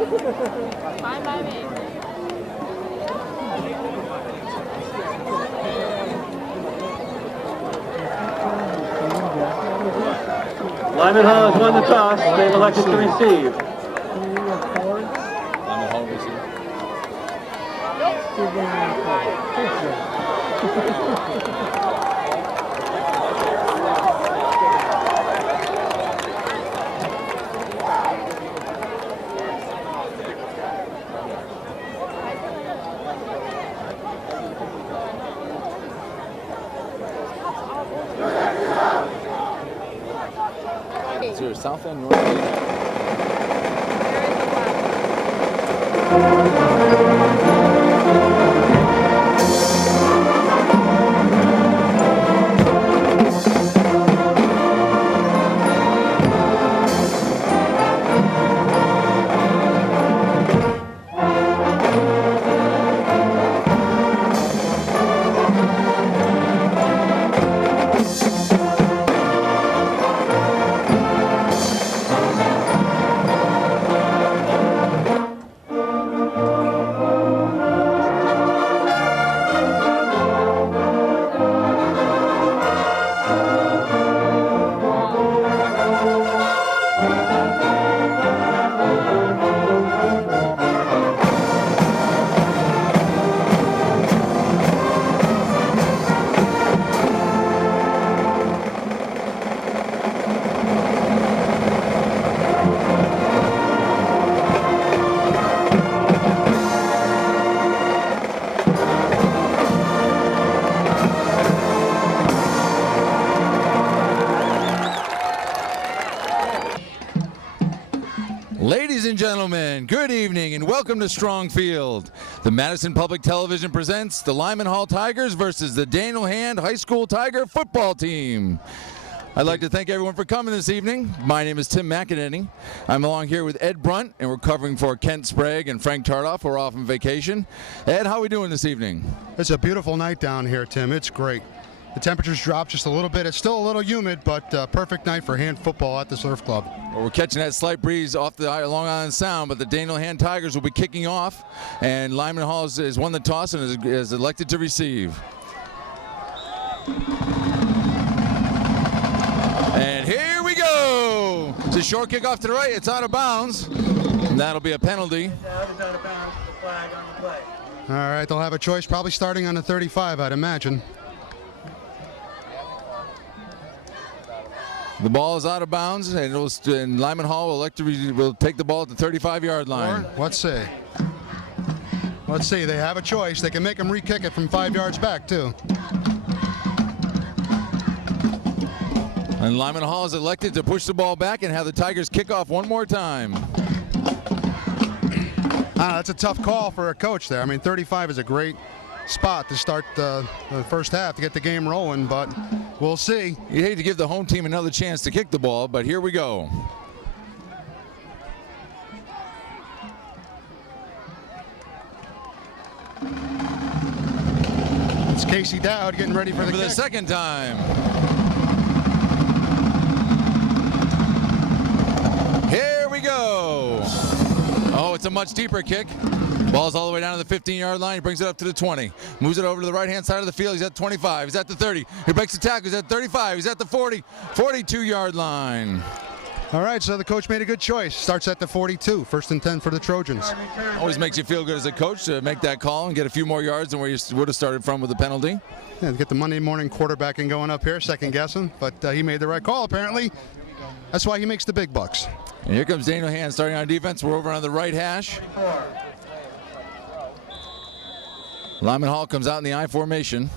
Fine by me. Lyman Hall has won the toss. They've elected to receive. Lyman Hall receive. Is there a south end, north end? Ladies and gentlemen, good evening and welcome to Strong Field. The Madison Public Television presents the Lyman Hall Tigers versus the Daniel Hand High School Tiger football team. I'd like to thank everyone for coming this evening. My name is Tim McEnany. I'm along here with Ed Brunt, and we're covering for Kent Sprague and Frank Tardoff, who are off on vacation. Ed, how are we doing this evening? It's a beautiful night down here, Tim. It's great. The temperatures dropped just a little bit. It's still a little humid, but perfect night for hand football at the Surf Club. Well, we're catching that slight breeze off the Long Island Sound, but the Daniel Hand Tigers will be kicking off, and Lyman Hall has won the toss and is elected to receive. And here we go. It's a short kick off to the right. It's out of bounds, and that'll be a penalty. All right, they'll have a choice probably starting on the 35, I'd imagine. The ball is out of bounds, and Lyman Hall will take the ball at the 35-yard line. Let's see. Let's see. They have a choice. They can make them re-kick it from 5 yards back, too. And Lyman Hall is elected to push the ball back and have the Tigers kick off one more time. That's a tough call for a coach there. I mean, 35 is a great spot to start the first half to get the game rolling, but we'll see. You hate to give the home team another chance to kick the ball, but here we go. It's Casey Dowd getting ready for the kick. The second time. Here we go. Oh, it's a much deeper kick. Ball's all the way down to the 15-yard line. He brings it up to the 20. Moves it over to the right-hand side of the field. He's at 25. He's at the 30. He breaks the tackle. He's at 35. He's at the 40. 42-yard line. All right, so the coach made a good choice. Starts at the 42. First and 10 for the Trojans. Always makes you feel good as a coach to make that call and get a few more yards than where you would have started from with the penalty. Yeah, get the Monday morning quarterbacking going up here, second guessing. But he made the right call, apparently. That's why he makes the big bucks. And here comes Daniel Hand starting on defense. We're over on the right hash. Lyman Hall comes out in the I formation.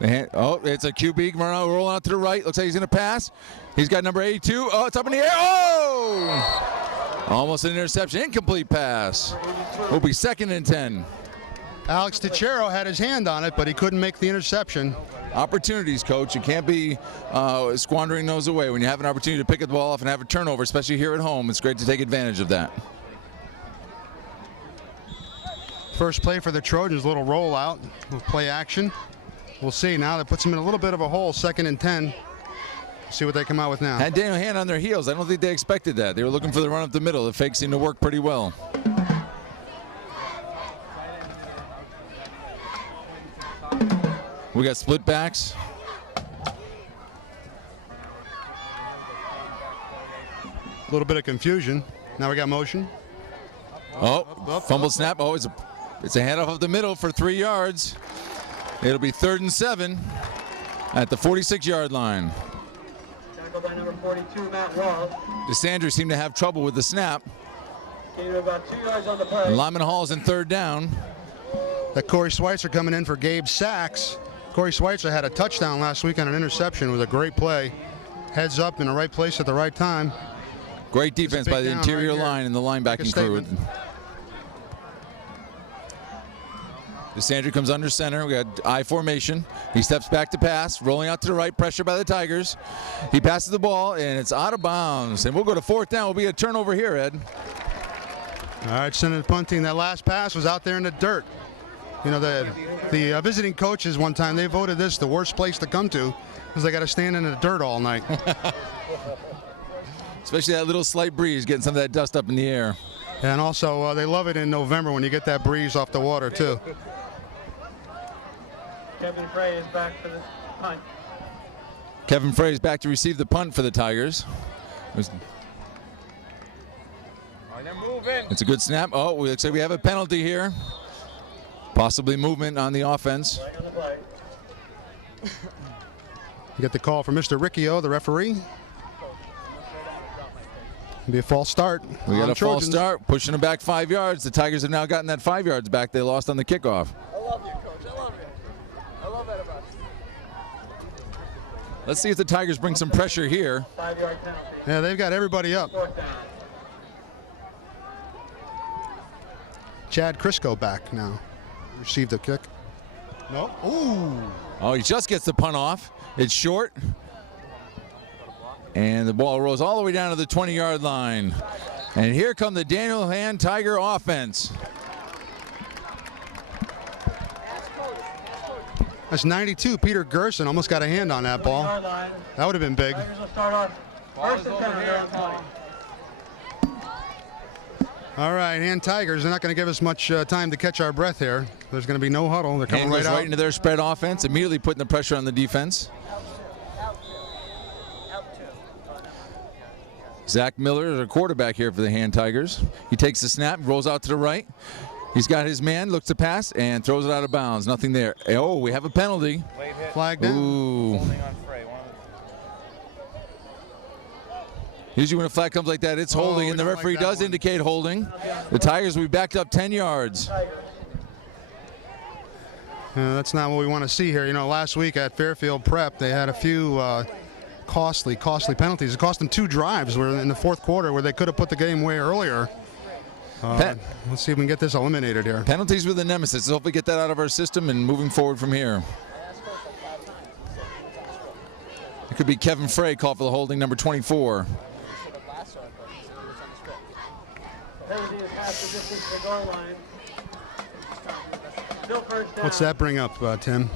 It's a QB rolling out to the right. Looks like he's going to pass. He's got number 82. Oh, it's up in the air. Oh! Almost an interception. Incomplete pass. Will be second and 10. Alex Ticero had his hand on it, but he couldn't make the interception. Opportunities, coach. You can't be squandering those away. When you have an opportunity to pick the ball off and have a turnover, especially here at home, it's great to take advantage of that. First play for the Trojans, little rollout, little play action. We'll see now. That puts them in a little bit of a hole, second and 10. See what they come out with now. Had Daniel Hand on their heels. I don't think they expected that. They were looking for the run up the middle. The fake seemed to work pretty well. We got split backs. A little bit of confusion. Now we got motion. Oh, fumble snap. Oh, it's a handoff up the middle for 3 yards. It'll be 3rd and 7 at the 46-yard line. Tackled by number 42, Matt Wall. DeSandre seemed to have trouble with the snap. Gained about 2 yards on the play. And Lyman Hall's in 3rd down. That Corey Schweitzer coming in for Gabe Sachs. Corey Schweitzer had a touchdown last week on an interception. It was a great play. Heads up in the right place at the right time. Great defense by the interior right line and the linebacking crew. DeSandre comes under center. We got I formation. He steps back to pass, rolling out to the right, pressure by the Tigers. He passes the ball, and it's out of bounds. And we'll go to 4th down. Will be a turnover here, Ed. All right, sending punting. That last pass was out there in the dirt. You know, the visiting coaches one time, they voted this the worst place to come to because they got to stand in the dirt all night. Especially that little slight breeze, getting some of that dust up in the air. And also, they love it in November when you get that breeze off the water, too. Kevin Frey is back for the punt. Kevin Frey is back to receive the punt for the Tigers. It's a good snap. Oh, it looks like we have a penalty here. Possibly movement on the offense. You get the call from Mr. Riccio, the referee. It'll be a false start. We got a false start, pushing them back 5 yards. The Tigers have now gotten that 5 yards back they lost on the kickoff. I love you, Coach. I love you. I love that about you. Let's see if the Tigers bring some pressure here. 5-yard penalty. Yeah, they've got everybody up. 4th down. Chad Crisco back now. Received the kick. No. Ooh. Oh, he just gets the punt off. It's short. And the ball rolls all the way down to the 20-yard line. And here come the Daniel Hand Tiger offense. That's 92. Peter Gerson almost got a hand on that ball. That would have been big. Tigers will start off 1st and 10 on their own 20. All right, Hand Tigers, they're not going to give us much time to catch our breath here. There's going to be no huddle. They're coming Hand right goes out. right into their spread offense, immediately putting the pressure on the defense. Zach Miller is a quarterback here for the Hand Tigers. He takes the snap, rolls out to the right. He's got his man, looks to pass, and throws it out of bounds. Nothing there. Oh, we have a penalty. Flag down. Ooh. Usually when a flag comes like that, it's holding, and the referee does indicate holding. The Tigers will be backed up 10 yards. That's not what we want to see here. You know, last week at Fairfield Prep, they had a few costly penalties. It cost them 2 drives in the 4th quarter where they could have put the game way earlier. Let's see if we can get this eliminated here. Penalties with a nemesis. Let's hopefully get that out of our system and moving forward from here. It could be Kevin Frey called for the holding, number 24. What's that bring up, Tim?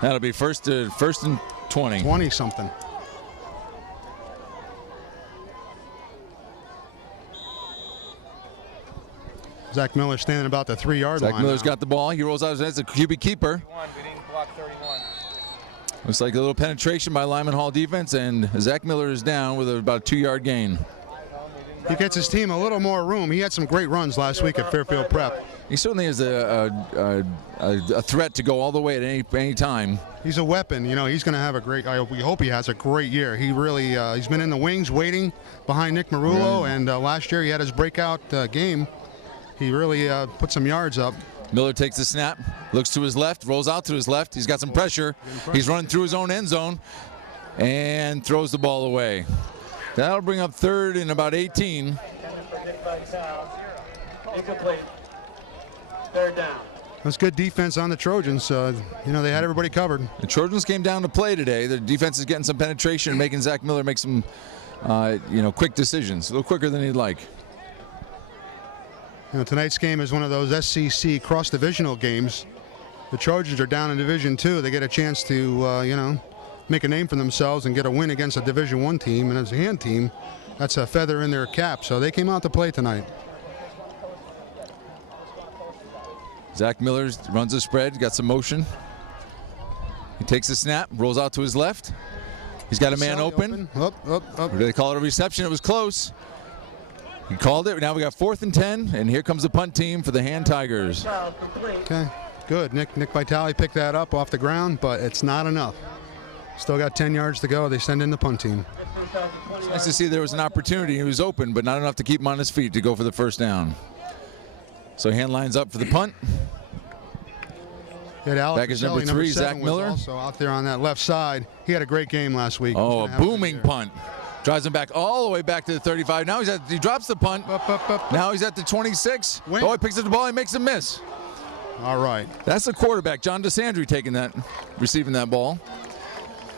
That'll be first and 20. 20-something. Zach Miller standing about the 3-yard line. Zach Miller's now. got the ball. He rolls out as a QB keeper. We didn't block 31. Looks like a little penetration by Lyman Hall defense, and Zach Miller is down with about a 2-yard gain. He gets his team a little more room. He had some great runs last week at Fairfield Prep. He certainly is a threat to go all the way at any time. He's a weapon. You know, he's going to have a great. We hope he has a great year. He really. He's been in the wings waiting behind Nick Marullo, and last year he had his breakout game. He really put some yards up. Miller takes the snap, looks to his left, rolls out to his left. He's got some pressure. He's running through his own end zone and throws the ball away. That'll bring up 3rd and about 18. Incomplete. 3rd down. That's good defense on the Trojans. You know, they had everybody covered. The Trojans came down to play today. The defense is getting some penetration and making Zach Miller make some, quick decisions, a little quicker than he'd like. You know, tonight's game is one of those SEC cross-divisional games. The Trojans are down in Division II. They get a chance to, make a name for themselves and get a win against a Division I team. And as a hand team, that's a feather in their cap. So they came out to play tonight. Zach Miller runs a spread, got some motion. He takes the snap, rolls out to his left. He's got a man open. Up. They call it a reception. It was close. He called it. Now we got 4th and 10, and here comes the punt team for the Hand Tigers. Okay, good. Nick Vitale picked that up off the ground, but it's not enough. Still got 10 yards to go. They send in the punt team. It's nice to see there was an opportunity. He was open, but not enough to keep him on his feet to go for the first down. So Hand lines up for the punt. Back is number 3, Zach Miller. Also out there on that left side. He had a great game last week. Oh, a booming punt. Drives him back all the way back to the 35. Now he drops the punt. Up. Now he's at the 26. Oh, he picks up the ball. He makes a miss. All right. That's the quarterback, John DeSandre, receiving that ball.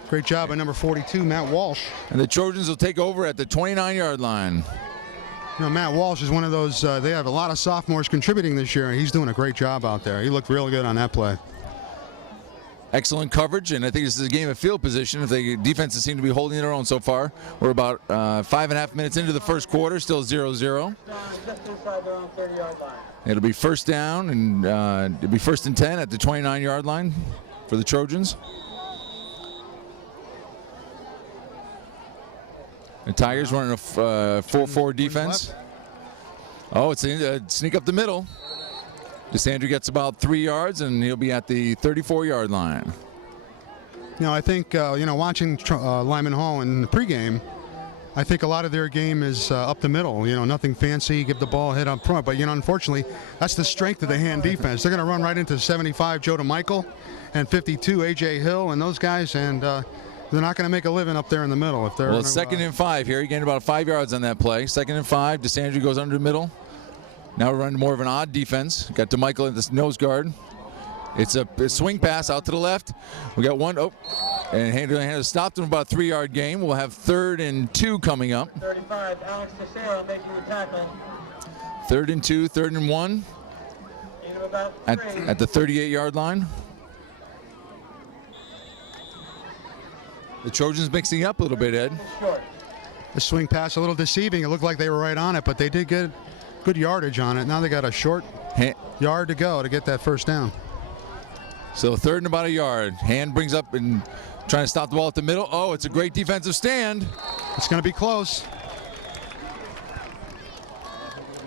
Great job by number 42, Matt Walsh. And the Trojans will take over at the 29-yard line. You know, Matt Walsh is one of those, they have a lot of sophomores contributing this year, and he's doing a great job out there. He looked real good on that play. Excellent coverage, and I think this is a game of field position. If the defenses seem to be holding their own so far. We're about 5.5 minutes into the first quarter, still 0-0. It'll be first down, and it'll be 1st and 10 at the 29-yard line for the Trojans. The Tigers running a 4-4 defense. Oh, it's a sneak up the middle. DeSandre gets about 3 yards, and he'll be at the 34-yard line. You know, I think, watching Lyman Hall in the pregame, I think a lot of their game is up the middle. You know, nothing fancy, give the ball, hit up front. But, unfortunately, that's the strength of the Hand defense. They're going to run right into 75, Joe DeMichael, and 52, A.J. Hill, and those guys, and they're not going to make a living up there in the middle. If they're well, it's 2nd and 5 here. He gained about 5 yards on that play. 2nd and 5, DeSandre goes under the middle. Now we're running more of an odd defense. Got DeMichael at the nose guard. It's a swing pass out to the left. We got one. And Hand stopped him about a 3-yard gain. We'll have 3rd and 2 coming up. 35, Alex Teixeira making the tackle. 3rd and 2, 3rd and 1 at the 38-yard line. The Trojans mixing up a little bit, Ed. The swing pass a little deceiving. It looked like they were right on it, but they did get good yardage on it. Now they got a short yard to go to get that first down. So 3rd and about a yard. Hand brings up and trying to stop the ball at the middle. Oh, it's a great defensive stand. It's going to be close.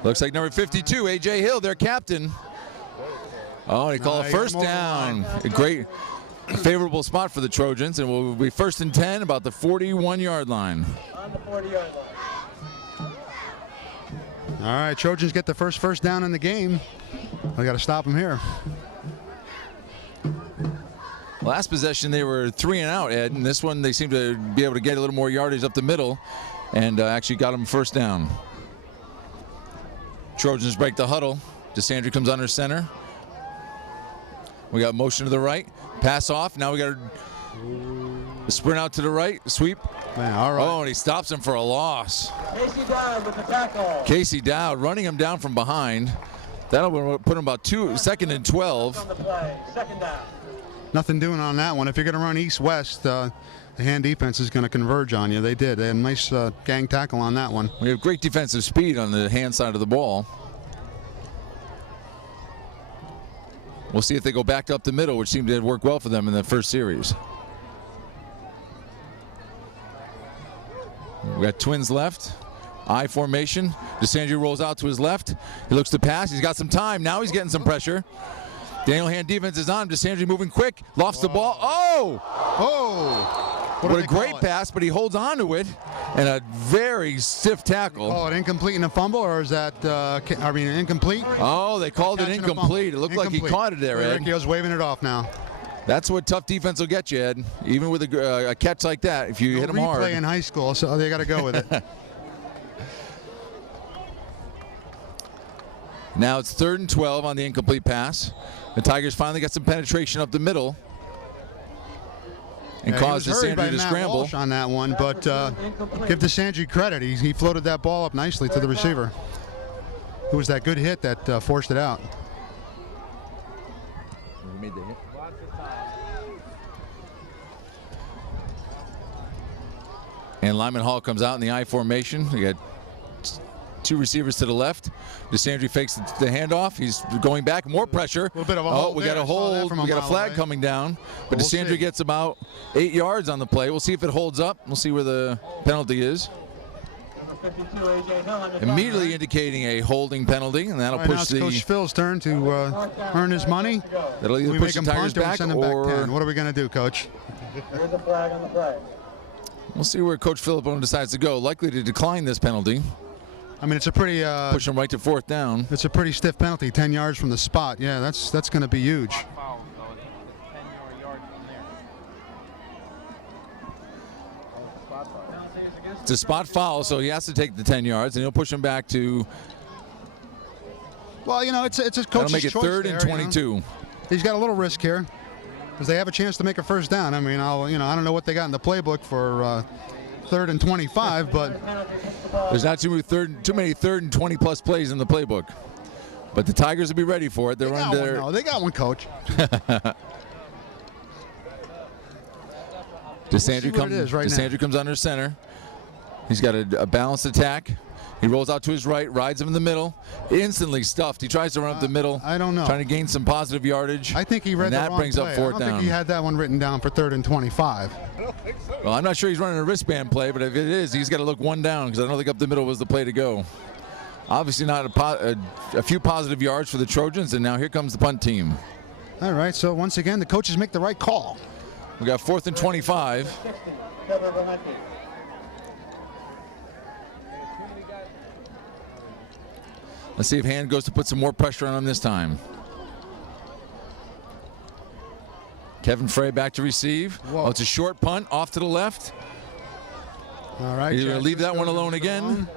Looks like number 52, A.J. Hill, their captain. Oh, they call a first down. A great, favorable spot for the Trojans, and we'll be 1st and 10, about the 41-yard line. On the 40-yard line. All right, Trojans get the first down in the game. I got to stop them here. Last possession, they were 3 and out, Ed, and this one they seem to be able to get a little more yardage up the middle and actually got them first down. Trojans break the huddle. DeSandre comes under center. We got motion to the right, pass off. Now we got a sprint out to the right, sweep. Man, all right. Oh, and he stops him for a loss. Casey Dowd with the tackle. Casey Dowd running him down from behind. That'll put him about 2nd and 12. On the play, 2nd down. Nothing doing on that one. If you're going to run east-west, the Hand defense is going to converge on you. They did. They had a nice gang tackle on that one. We have great defensive speed on the Hand side of the ball. We'll see if they go back up the middle, which seemed to work well for them in the first series. We got twins left. I formation. DeSandre rolls out to his left. He looks to pass. He's got some time. Now he's getting some pressure. Daniel Hand defense is on. DeSandre moving quick. Lofts the ball. Oh! Oh! What a great pass, but he holds on to it. And a very stiff tackle. Oh, an incomplete and a fumble, or is that, incomplete? Oh, they called it incomplete. It looked like he caught it there, Ed. Ricchio's waving it off now. That's what tough defense will get you, Ed. Even with a catch like that, if you hit him hard. Replay in high school, so they got to go with it. Now it's 3rd and 12 on the incomplete pass. The Tigers finally got some penetration up the middle and caused DeSandre to scramble. Walsh on that one, but give DeSandre credit. He floated that ball up nicely to the receiver. It was that good hit that forced it out. He made the hit. And Lyman Hall comes out in the I formation. We got two receivers to the left. DeSandre fakes the handoff. He's going back. More pressure. A little bit of a hold we got there. a hold. We got a flag coming down. But We'll DeSandre see. gets about 8 yards on the play. We'll see if it holds up. We'll see where the penalty is. Immediately indicating a holding penalty, and that'll All right, now push it's the. Coach Phil's turn to earn his money. That'll either We push make the him Tigers punt or we back, send him back or 10. What are we going to do, Coach? Here's the flag on the play. we'll see where Coach Philippone decides to go. Likely to decline this penalty. I mean, it's a pretty Push him right to 4th down. it's a pretty stiff penalty, 10 yards from the spot. Yeah, that's going to be huge. It's a spot foul, so he has to take the 10 yards, and he'll push him back to. Well, you know, it's a That'll coach's make it choice 3rd and there, you know. 22. He's got a little risk here because they have a chance to make a first down. I mean, I don't know what they got in the playbook for 3rd and 25, but There's not too many 3rd and 20 plus plays in the playbook, but the Tigers will be ready for it. They're they got on one, their. no, they got one, Coach. DeSandre what it is right now. DeSandre comes under center. He's got a balanced attack. He rolls out to his right, rides him in the middle. Instantly stuffed. He tries to run up the middle. I don't know. Trying to gain some positive yardage. I think he read and the that wrong brings play. up 4th I don't down. think he had that one written down for 3rd and 25. Well, I'm not sure he's running a wristband play, but if it is, he's got to look one down because I don't think up the middle was the play to go. Obviously not a few positive yards for the Trojans, and now here comes the punt team. All right, so once again, the coaches make the right call. We got 4th and 25. Let's see if Hand goes to put some more pressure on him this time. Kevin Frey back to receive. Whoa. Oh, it's a short punt off to the left. All right, He's going to Chad leave that Briscoe one alone goes again. alone.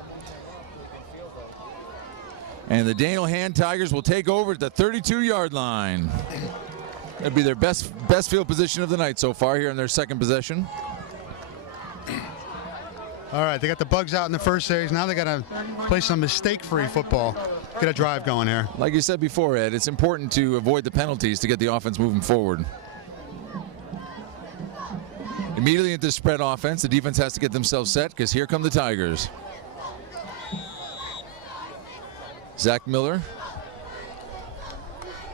And the Daniel Hand Tigers will take over at the 32-yard line. That'd be their best field position of the night so far here in their 2nd possession. All right, they got the bugs out in the first series. Now they got to play some mistake-free football. Get a drive going here. Like you said before, Ed, it's important to avoid the penalties to get the offense moving forward. Immediately into spread offense, the defense has to get themselves set because here come the Tigers. Zach Miller.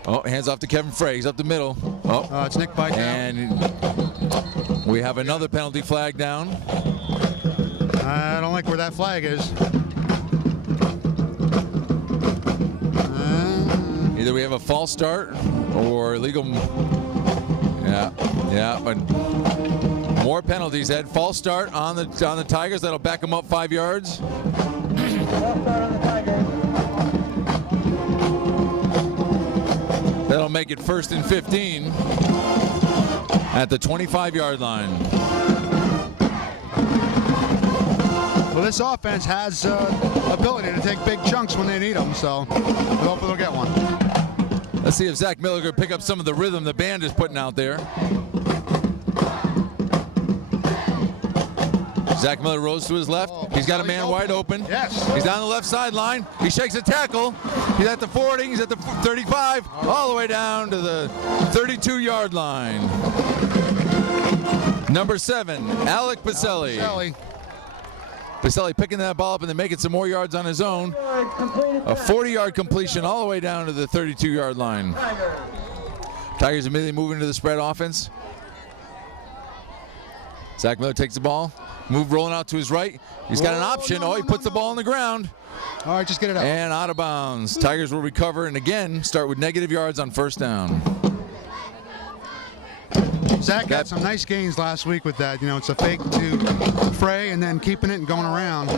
Oh, hands off to Kevin Frey. He's up the middle. Oh, It's Nick Byte. and we have another penalty flag down. I don't like where that flag is. Either we have a false start or illegal. Yeah, but more penalties. Ed, false start on the Tigers. That'll back them up 5 yards. That'll make it 1st and 15 at the 25-yard line. Well, this offense has ability to take big chunks when they need them, so we hope they'll get one. Let's see if Zach Miller can pick up some of the rhythm the band is putting out there. Zach Miller rolls to his left. He's got a man wide open. Yes. He's down the left sideline. He shakes a tackle. He's at the 40. He's at the 35. All the way down to the 32-yard line. Number 7, Alec Pacelli. Pacelli picking that ball up and then making some more yards on his own. A 40-yard completion all the way down to the 32-yard line. Tigers immediately moving to the spread offense. Zach Miller takes the ball. Move rolling out to his right. He's got an option. He puts the ball on the ground. All right, just get it out. And out of bounds. Tigers will recover and again start with negative yards on 1st down. Zach got some nice gains last week with that. You know, it's a fake to Frey and then keeping it and going around.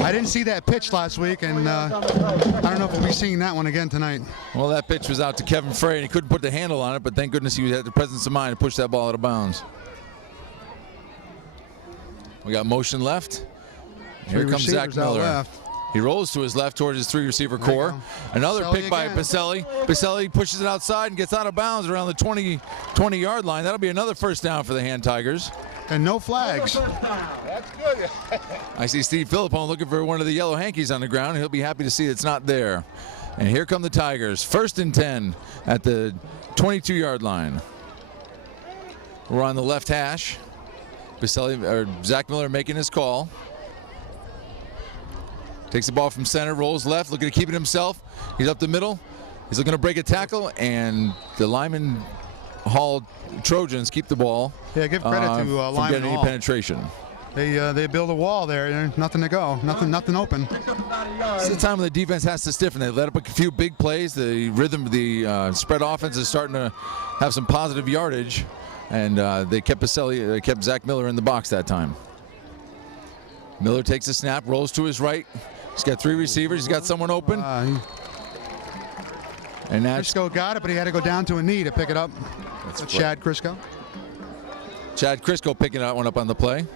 I didn't see that pitch last week, and I don't know if we'll be seeing that one again tonight. Well, that pitch was out to Kevin Frey, and he couldn't put the handle on it, but thank goodness he had the presence of mind to push that ball out of bounds. We got motion left. Here comes Zach Miller. He rolls to his left towards his 3-receiver core. Another Pacelli pick by again. Pacelli. Pacelli pushes it outside and gets out of bounds around the 20-yard line. That'll be another 1st down for the Hand Tigers. And no flags. That's good. I see Steve Philippone looking for one of the yellow hankies on the ground. He'll be happy to see it's not there. And here come the Tigers. 1st and 10 at the 22-yard line. We're on the left hash. Zach Miller making his call. Takes the ball from center, rolls left, looking to keep it himself. He's up the middle. He's looking to break a tackle, and the Lyman Hall Trojans keep the ball. Yeah, give credit to from Lyman getting Hall. any penetration. They build a wall there. There's nothing to go. Nothing open. It's the time when the defense has to stiffen. They let up a few big plays. The rhythm, the spread offense is starting to have some positive yardage, and they kept Zach Miller in the box that time. Miller takes a snap, rolls to his right. He's got 3 receivers. He's got someone open. And that's Crisco got it, but he had to go down to a knee to pick it up. That's Chad Crisco. Chad Crisco picking that one up on the play.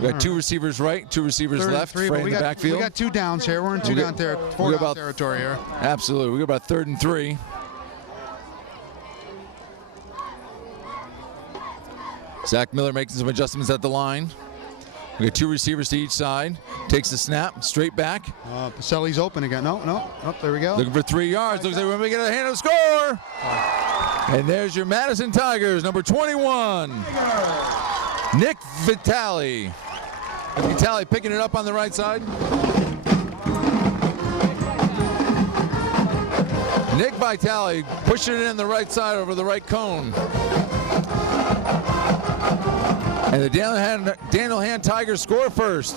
We got 2 receivers right, 2 receivers left, Three, Frey in the backfield. We got 2 downs here. We're in 2 down there, 4 down territory here. Absolutely. We got about 3rd and 3. Zach Miller making some adjustments at the line. We got 2 receivers to each side. Takes the snap, straight back. Pacelli's open again. No. Oh, there we go. Looking for 3 yards. Looks like we're going to get a hand of score. And there's your Madison Tigers, number 21, Nick Vitale. Vitale picking it up on the right side. Nick Vitale pushing it in the right side over the right cone. And the Daniel Hand Tigers score first.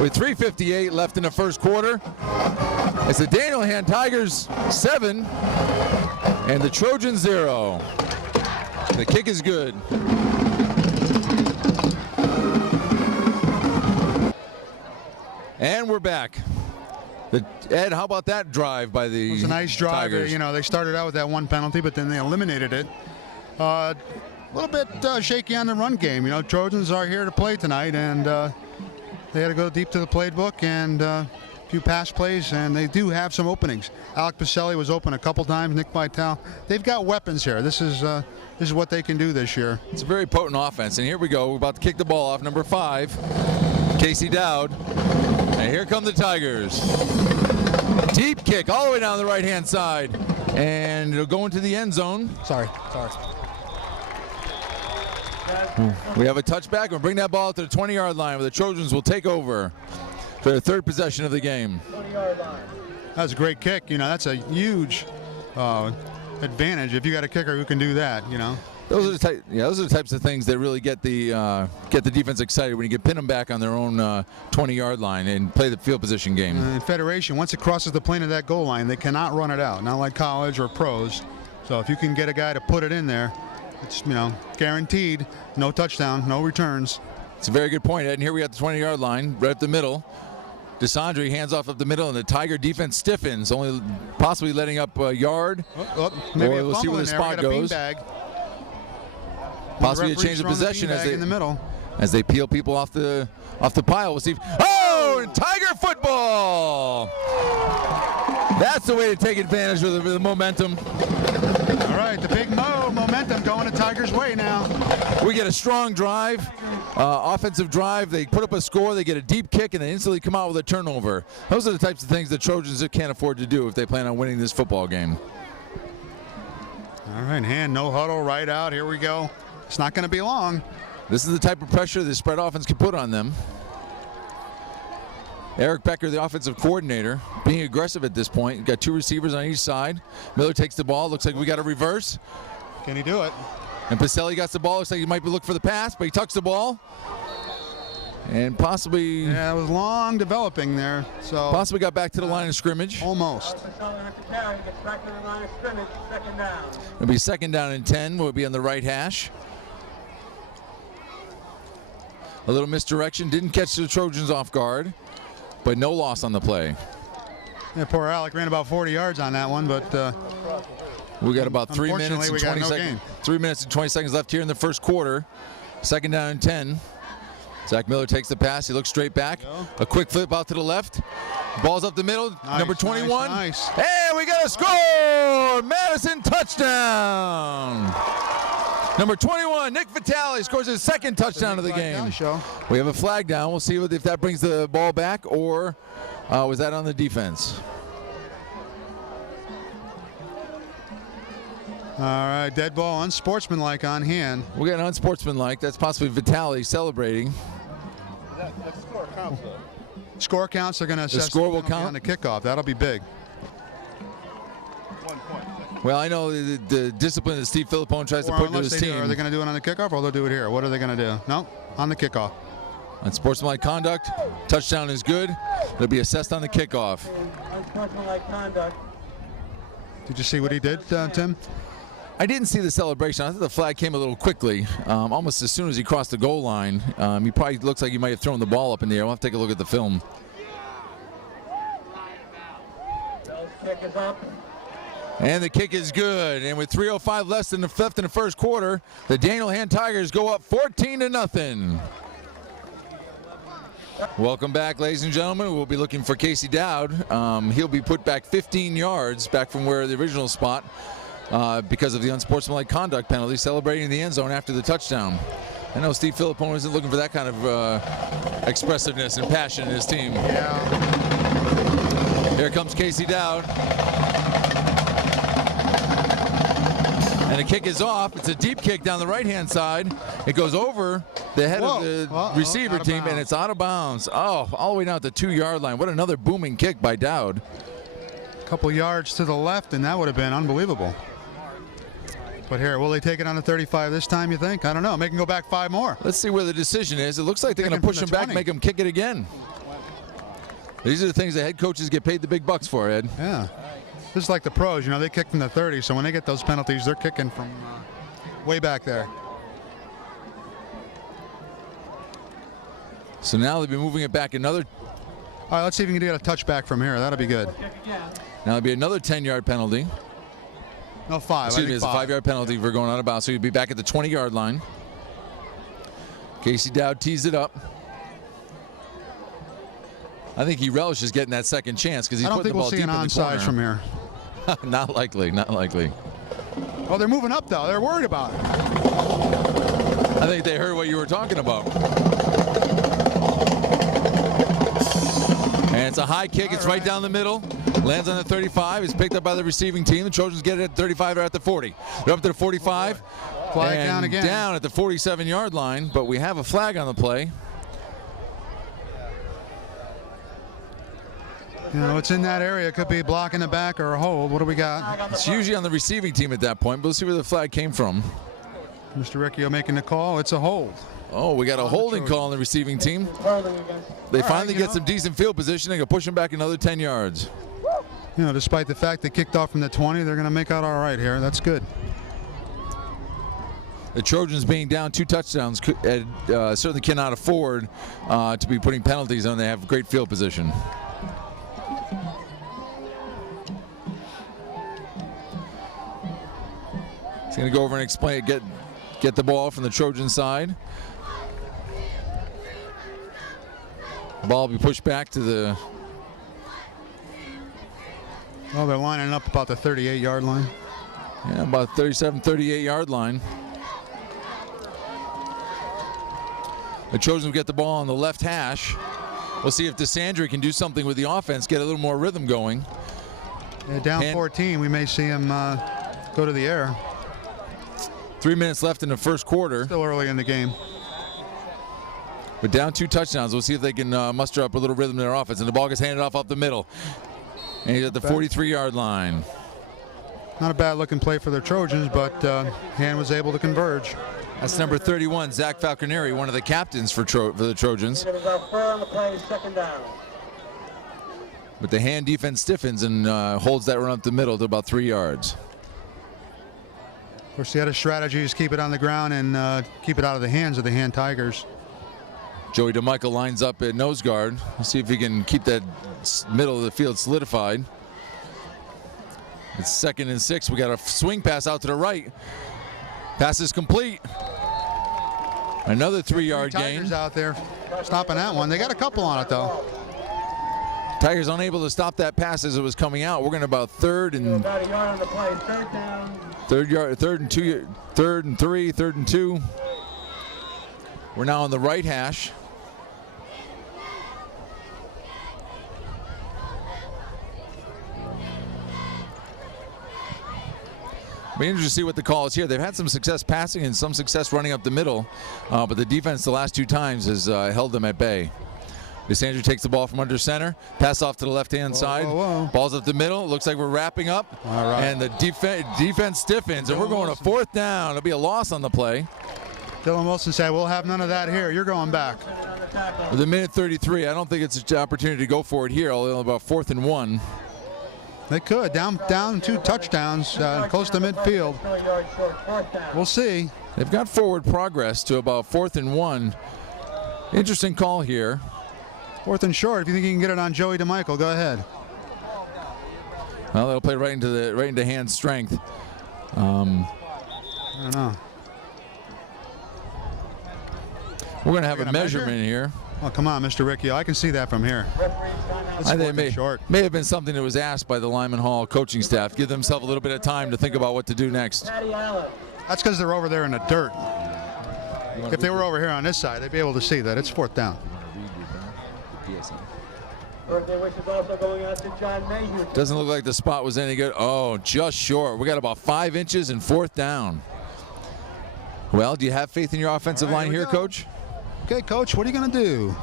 With 3:58 left in the first quarter, it's the Daniel Hand Tigers 7 and the Trojans 0. The kick is good. And we're back. Ed, how about that drive by the Tigers? It was a nice drive. You know, they started out with that 1 penalty, but then they eliminated it. A little bit shaky on the run game. You know, Trojans are here to play tonight, and they had to go deep to the playbook and a few pass plays, and they do have some openings. Alec Pacelli was open a couple times. Nick Vitale. They've got weapons here. This is what they can do this year. It's a very potent offense, and here we go. We're about to kick the ball off. Number 5, Casey Dowd. And here come the Tigers. Deep kick all the way down the right-hand side. And it'll go into the end zone. Sorry. We have a touchback. We'll bring that ball to the 20-yard line where the Trojans will take over for the 3rd possession of the game. That's a great kick. You know, that's a huge advantage if you got a kicker who can do that, you know. Those are the types of things that really get the defense excited when you can pin them back on their own 20-yard line and play the field position game. In Federation, once it crosses the plane of that goal line, they cannot run it out, not like college or pros. So if you can get a guy to put it in there, it's, you know, guaranteed no touchdown, no returns. It's a very good point, Ed. And here we got the 20-yard line right up the middle. DeSandre hands off up the middle, and the Tiger defense stiffens, only possibly letting up a yard. Maybe we'll see where the spot goes. Possibly a change of possession as they peel people off the pile. We'll see. And Tiger football! That's the way to take advantage of the momentum. All right, the big momentum going to Tigers' way now. We get a strong drive, offensive drive. They put up a score, they get a deep kick, and they instantly come out with a turnover. Those are the types of things the Trojans can't afford to do if they plan on winning this football game. All right, Hand, no huddle, right out. Here we go. It's not going to be long. This is the type of pressure the spread offense can put on them. Eric Becker, the offensive coordinator, being aggressive at this point. Got 2 receivers on each side. Miller takes the ball. Looks like we got a reverse. Can he do it? And Pacelli got the ball. Looks like he might be looking for the pass, but he tucks the ball. And possibly... Yeah, it was long developing there. So possibly got back to the line of scrimmage. Almost. It'll be 2nd down and 10. We'll be on the right hash. A little misdirection. Didn't catch the Trojans off guard, but no loss on the play. Yeah, poor Alec ran about 40 yards on that one, but we got about 3 minutes and 20 no seconds. game. 3 minutes and 20 seconds left here in the first quarter. 2nd down and 10. Zach Miller takes the pass. He looks straight back. A quick flip out to the left. Ball's up the middle. Nice, number 21. Nice. And we got a score! Madison touchdown! Number 21, Nick Vitale scores his 2nd touchdown of the game. We have a flag down. We'll see if that brings the ball back, or was that on the defense? All right, dead ball, unsportsmanlike on hand. We got an unsportsmanlike. That's possibly Vitali celebrating. That score counts, though. Score counts are going to assess score will penalty count? on the kickoff. That'll be big. 1 point. Well, I know the discipline that Steve Filippone tries to Or put into unless his they do, team. are they going to do it on the kickoff, or they'll do it here? What are they going to do? No, on the kickoff. Unsportsmanlike conduct. Touchdown is good. It'll be assessed on the kickoff. Unsportsmanlike conduct. Did you see what he did, Tim? I didn't see the celebration. I thought the flag came a little quickly, almost as soon as he crossed the goal line. He probably looks like he might have thrown the ball up in the air. We'll have to take a look at the film. Kick is up. And the kick is good. And with 3:05 left in the first quarter, the Daniel Hand Tigers go up 14-0. Welcome back, ladies and gentlemen. We'll be looking for Casey Dowd. He'll be put back 15 yards back from where the original spot because of the unsportsmanlike conduct penalty, celebrating in the end zone after the touchdown. I know Steve Filippone isn't looking for that kind of expressiveness and passion in his team. Yeah. Here comes Casey Dowd. And the kick is off. It's a deep kick down the right-hand side. It goes over the head of the receiver team, and it's out of bounds. Oh, all the way down at the 2-yard line. What another booming kick by Dowd. A couple yards to the left, and that would have been unbelievable. But here, will they take it on the 35 this time, you think? I don't know. Make him go back 5 more. Let's see where the decision is. It looks like they're going to push him back, make him kick it again. These are the things that head coaches get paid the big bucks for, Ed. Yeah. This is like the pros, you know, they kick from the 30, so when they get those penalties, they're kicking from way back there. So now they'll be moving it back another. All right, let's see if we can get a touchback from here. That'll be good. Now it'll be another 10-yard penalty. No, 5. Excuse me, it's a 5-yard penalty for going out of bounds. So he'll be back at the 20-yard line. Casey Dowd tees it up. I think he relishes getting that second chance because he's putting the ball deep in the corner. I don't think we'll see an onside from here. Not likely, not likely. Oh, they're moving up, though. They're worried about it. I think they heard what you were talking about. And it's a high kick. It's right down the middle. Lands on the 35. It's picked up by the receiving team. The Trojans get it at 35 or at the 40. They're up to the 45. Flag and down again. Down at the 47-yard line, but we have a flag on the play. You know, it's in that area. It could be blocking the back or a hold. What do we got? It's usually on the receiving team at that point, but let's see where the flag came from. Mr. Riccio making the call. It's a hold. Oh, we got a holding call on the receiving team. They finally get some decent field position. They can push them back another 10 yards. You know, despite the fact they kicked off from the 20, they're going to make out all right here. That's good. The Trojans being down 2 touchdowns certainly cannot afford to be putting penalties on. They have great field position. He's going to go over and explain it, get the ball from the Trojan side. Ball will be pushed back to the. Oh, they're lining up about the 38-yard line. Yeah, about 37, 38-yard line. The Trojans will get the ball on the left hash. We'll see if DeSandre can do something with the offense, get a little more rhythm going. Yeah, down 14, we may see him go to the air. 3 minutes left in the first quarter. Still early in the game. But down 2 touchdowns. We'll see if they can muster up a little rhythm in their offense. And the ball gets handed off up the middle. And he's at the 43-yard line. Not a bad looking play for the Trojans, but Hand was able to converge. That's number 31, Zach Falconeri, one of the captains for the Trojans. But the Hand defense stiffens and holds that run up the middle to about 3 yards. Of course, the other strategy is keep it on the ground and keep it out of the hands of the Hand Tigers. Joey DeMichael lines up at nose guard. Let's see if he can keep that middle of the field solidified. It's 2nd and 6. We got a swing pass out to the right. Pass is complete. Another 3-yard gain. Tigers out there stopping that one. They got a couple on it, though. Tigers unable to stop that pass as it was coming out. We're going to about third and 3, 3rd and 2. We're now on the right hash. Be interested to see what the call is here. They've had some success passing and some success running up the middle, but the defense the last 2 times has held them at bay. DeSandre takes the ball from under center, pass off to the left-hand side. Ball's up the middle. Looks like we're wrapping up. All right. And the defense stiffens, and we're going to 4th down. It'll be a loss on the play. Dylan Wilson said, we'll have none of that here. You're going back. With a minute 33, I don't think it's an opportunity to go for it here, although about 4th and 1. They could. Down 2 touchdowns, close to midfield. We'll see. They've got forward progress to about 4th and 1. Interesting call here. 4th and short. If you think you can get it on Joey DeMichael, go ahead. Well, they'll play right into hand strength. I don't know. We're going to have a measurement here. Oh, come on, Mr. Riccio. I can see that from here. I think it may have been something that was asked by the Lyman Hall coaching staff. Give themselves a little bit of time to think about what to do next. That's because they're over there in the dirt. If they were over here on this side, they'd be able to see that. It's 4th down. Doesn't look like the spot was any good. Oh, just short. We got about 5 inches and 4th down. Well, do you have faith in your offensive line here, Coach? Okay, Coach, what are you going to do?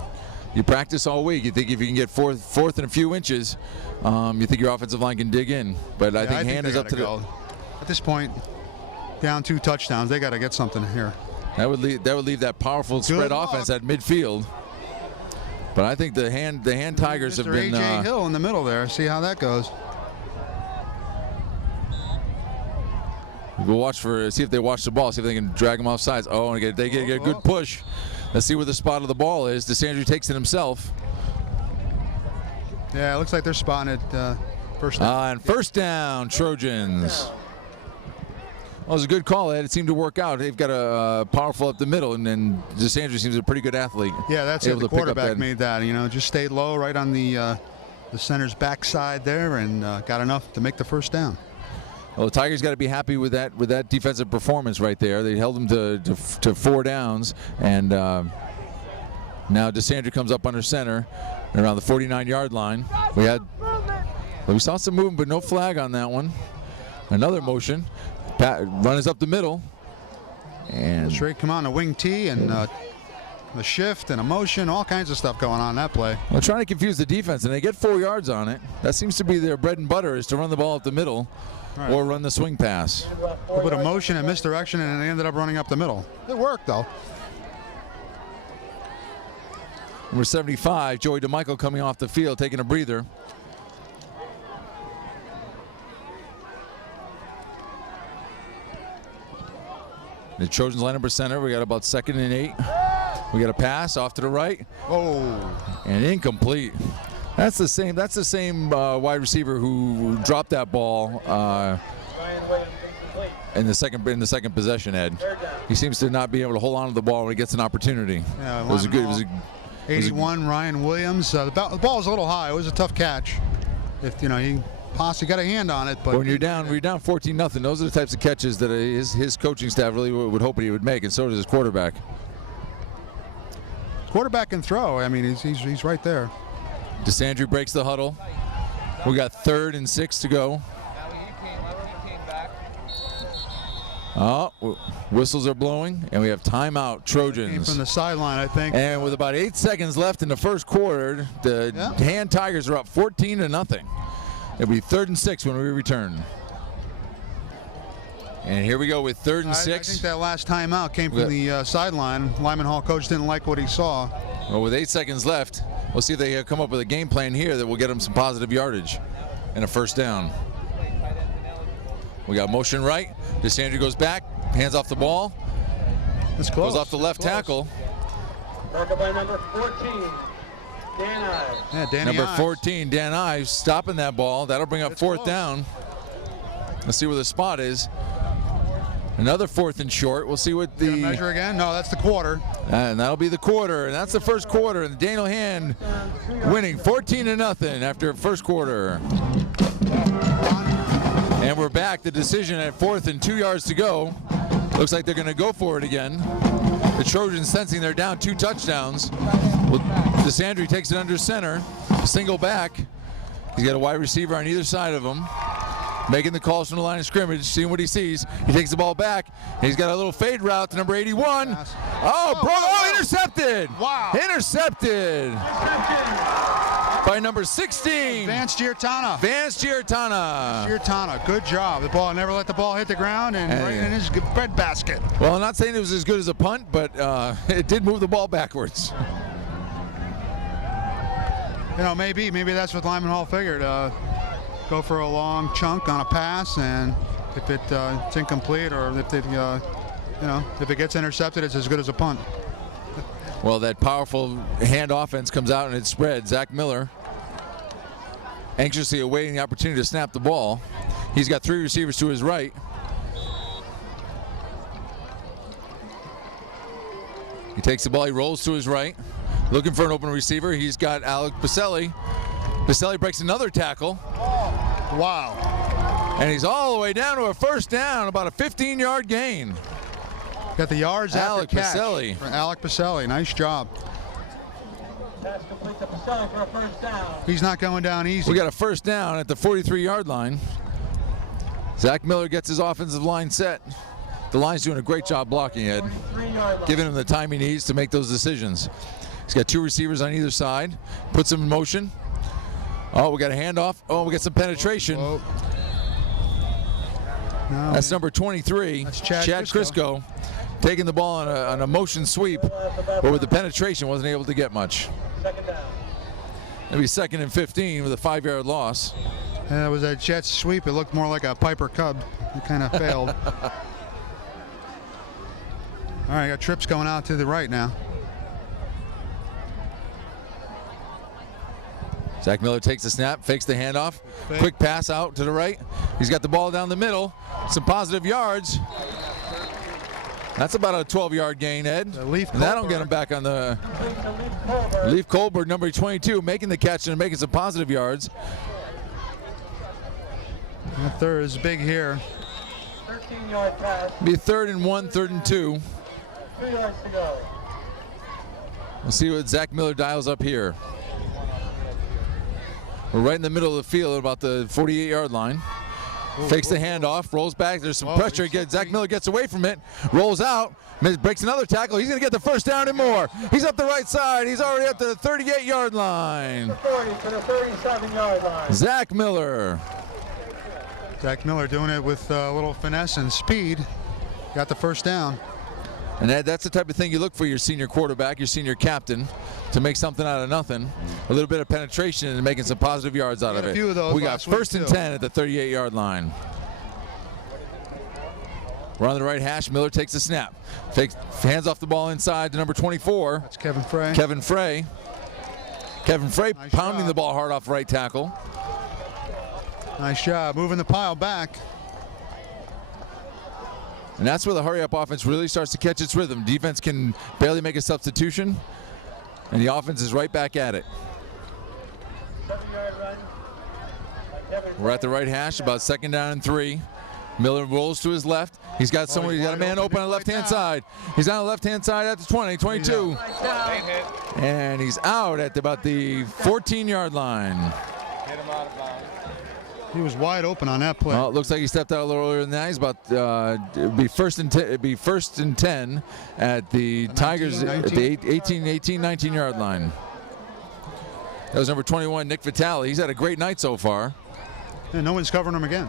You practice all week. You think if you can get fourth and a few inches, you think your offensive line can dig in. But I think hand is up to the. At this point, down 2 touchdowns, they got to get something here. That would leave that powerful spread offense at midfield. But I think the hand Tigers have been. A.J. Hill in the middle there. See how that goes. We'll see if they watch the ball, see if they can drag them off sides. Oh, and they get a good push. Let's see where the spot of the ball is. DeSandre takes it himself. Yeah, it looks like they're spotting it first down. And first down, Trojans. Well, it was a good call, Ed. It seemed to work out. They've got a powerful up the middle, and then DeSandre seems a pretty good athlete. Yeah, that's it. The quarterback made that. You know, just stayed low right on the center's backside there, and got enough to make the first down. Well, the Tigers got to be happy with that defensive performance right there. They held them to 4 downs, and now DeSandre comes up under center around the 49-yard line. We saw some movement, but no flag on that one. Another motion. Run is up the middle. And straight come on, a wing tee and a shift and a motion, all kinds of stuff going on in that play. Well, trying to confuse the defense, and they get 4 yards on it. That seems to be their bread and butter, is to run the ball up the middle. Right. Or run the swing pass. A little bit of motion and misdirection, and they ended up running up the middle. It worked, though. Number 75, Joey DeMichael coming off the field, taking a breather. The Trojans line up center. We got about 2nd and 8. We got a pass off to the right. Oh. And incomplete. That's the same wide receiver who dropped that ball in the second possession, Ed. He seems to not be able to hold on to the ball when he gets an opportunity. Yeah, it was a good. 81, Ryan Williams. The ball was a little high. It was a tough catch. If he possibly got a hand on it, but when you're down 14-0, those are the types of catches that his coaching staff really would hope he would make, and so does his quarterback. Quarterback can throw. I mean, he's right there. DeSandre breaks the huddle. We got 3rd and 6 to go. Oh, whistles are blowing, and we have timeout, Trojans. Came from the sideline, I think. And with about 8 seconds left in the first quarter, the Hand Tigers are up 14-0. It'll be 3rd and 6 when we return. And here we go with 3rd and 6. I think that last timeout came from the sideline. Lyman Hall coach didn't like what he saw. Well, with 8 seconds left, we'll see if they come up with a game plan here that will get them some positive yardage and a first down. We got motion right. DeSandre goes back, hands off the ball. It's close. Goes off the left tackle. Marked by number 14, Dan Ives. Yeah, Danny Number Ives. 14, Dan Ives, stopping that ball. That'll bring up 4th down. Let's see where the spot is. Another 4th and short. We'll see what the measure again. No, that's the quarter. And that'll be the quarter, and that's the first quarter. And the Daniel Hand winning 14-0 after first quarter. And we're back. The decision at 4th and 2 yards to go. Looks like they're going to go for it again. The Trojans sensing they're down 2 touchdowns. Well, DeSandre takes it under center, single back. He's got a wide receiver on either side of him. making the calls from the line of scrimmage, seeing what he sees. He takes the ball back, and he's got a little fade route to number 81. Intercepted! Wow. Intercepted by number 16. Vance Giartana. Giartana. Good job. The ball never let the ball hit the ground and right in his bread basket. Well, I'm not saying it was as good as a punt, but it did move the ball backwards. You know, maybe that's what Lyman Hall figured. Go for a long chunk on a pass, and if it's incomplete or if if it gets intercepted, it's as good as a punt. Well, that powerful hand offense comes out and it's spread. Zach Miller anxiously awaiting the opportunity to snap the ball. He's got 3 receivers to his right. He takes the ball, he rolls to his right, looking for an open receiver. He's got Alec Baselli. Baselli breaks another tackle. Wow. And he's all the way down to a first down, about a 15-yard gain. Got the yards Alec after catch Baselli. for Alec Baselli. Nice job. Pass complete to Baselli for a first down. He's not going down easy. We got a first down at the 43-yard line. Zach Miller gets his offensive line set. The line's doing a great job blocking, Ed, giving him the time he needs to make those decisions. He's got 2 receivers on either side, puts them in motion. Oh, we got a handoff. Oh, we got some penetration. Whoa. No, that's number 23, that's Chad Crisco, taking the ball on a motion sweep, but with the penetration wasn't able to get much. Second down. It'll be 2nd and 15 with a 5-yard loss. And it was a jet sweep. It looked more like a Piper Cub. It kind of failed. All right, got trips going out to the right now. Zach Miller takes the snap, fakes the handoff, quick pass out to the right. He's got the ball down the middle, some positive yards. That's about a 12-yard gain, Ed. And that'll get him back on the Leaf Colberg, number 22, making the catch and making some positive yards. And the third is big here. 13-yard pass. Be 3rd and 1, 3rd and 2. 3 yards to go. We'll see what Zach Miller dials up here. We're right in the middle of the field, about the 48-yard line. Fakes the handoff, rolls back. There's some pressure again. Zach Miller gets away from it, rolls out, breaks another tackle. He's going to get the first down and more. He's up the right side. He's already up to the 38-yard line. 40 to the 37-yard line. Zach Miller. Zach Miller doing it with a little finesse and speed. Got the first down. And that's the type of thing you look for your senior quarterback, your senior captain, to make something out of nothing. A little bit of penetration and making some positive yards out of it. Few of those we got 1st and 10 at the 38-yard line. We're on the right hash. Miller takes a snap. Hands off the ball inside to number 24. That's Kevin Frey. Kevin Frey nice pounding job. the ball hard off right tackle. Nice job. Moving the pile back. And that's where the hurry-up offense really starts to catch its rhythm. Defense can barely make a substitution, and the offense is right back at it. 7-yard run. We're at the right hash, about 2nd down and 3. Miller rolls to his left. He's got someone. He's got a man open on the left-hand side. He's on the left-hand side at the 20, 22, and he's out at about the 14-yard line. Hit him out of bounds. He was wide open on that play. Well, it looks like he stepped out a little earlier than that. He's about it'd be first and 10 at the Tigers at the 19-yard line. That was number 21, Nick Vitale. He's had a great night so far. And no one's covering him again.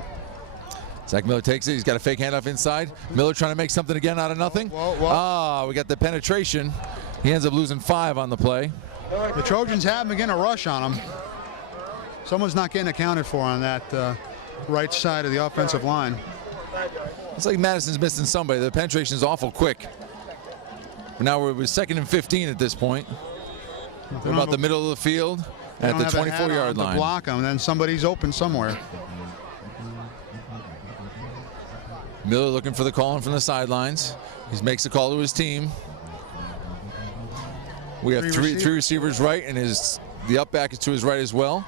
Zach Miller takes it. He's got a fake handoff inside. Miller trying to make something again out of nothing. Ah, we got the penetration. He ends up losing 5 on the play. The Trojans have begin a rush on him. Someone's not getting accounted for on that right side of the offensive line. It's like Madison's missing somebody. The penetration is awful quick. Now we're 2nd and 15 at this point. We're about the middle of the field at the 24-yard line. Block him, then somebody's open somewhere. Miller looking for the call in from the sidelines. He makes a call to his team. We have three receivers right, and the up back is to his right as well.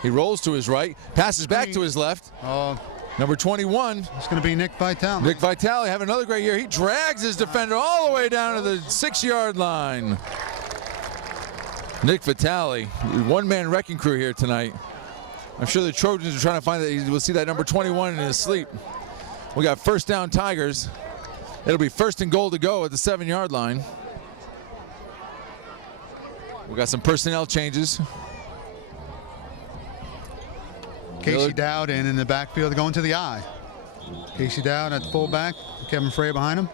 He rolls to his right, passes back to his left. Number 21. It's going to be Nick Vitale. Nick Vitale having another great year. He drags his defender all the way down to the 6-yard line. Nick Vitale, one-man wrecking crew here tonight. I'm sure the Trojans are trying to find that. We'll see that number 21 in his sleep. We got first down Tigers. It'll be first and goal to go at the 7-yard line. We got some personnel changes. Casey Dowd in the backfield going to the I. Casey Dowd at fullback. Kevin Frey behind him.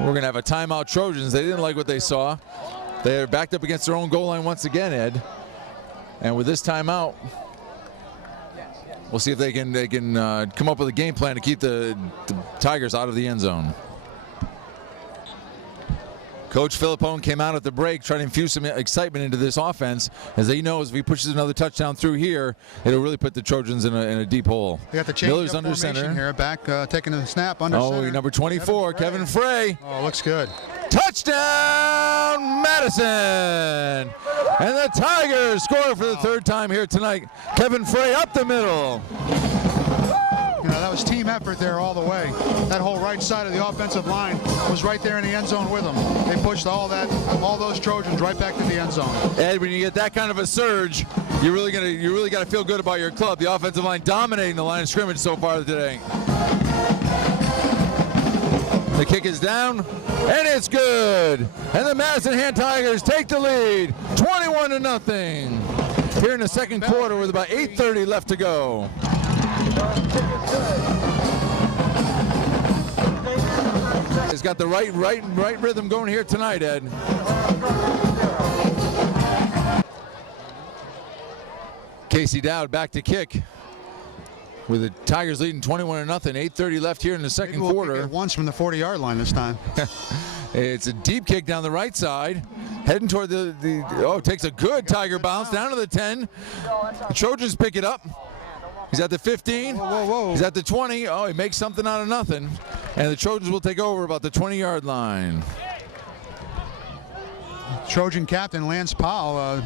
We're going to have a timeout Trojans. They didn't like what they saw. They're backed up against their own goal line once again, Ed. And with this timeout, we'll see if they can come up with a game plan to keep the Tigers out of the end zone. Coach Philippone came out at the break trying to infuse some excitement into this offense, as he knows if he pushes another touchdown through here, it'll really put the Trojans in a deep hole. They got the change Miller's up under formation center. here, back taking the snap under center. Number 24, Kevin Frey. Oh, looks good. Touchdown, Madison! And the Tigers score for the third time here tonight. Kevin Frey up the middle. You know, that was team effort there all the way. That whole right side of the offensive line was right there in the end zone with them. They pushed all those Trojans right back to the end zone. Ed, when you get that kind of a surge, you really got to feel good about your club. The offensive line dominating the line of scrimmage so far today. The kick is down, and it's good. And the Madison Hand Tigers take the lead, 21-0. Here in the second quarter with about 8:30 left to go. It's got the right rhythm going here tonight, Ed. Casey Dowd back to kick. With the Tigers leading 21-0, 8:30 left here in the second quarter. Once from the 40-yard line this time. It's a deep kick down the right side, heading toward takes a good Tiger bounce down to the 10. The Trojans pick it up. He's at the 15. Whoa. He's at the 20. Oh, he makes something out of nothing. And the Trojans will take over about the 20-yard line. Trojan captain Lance Powell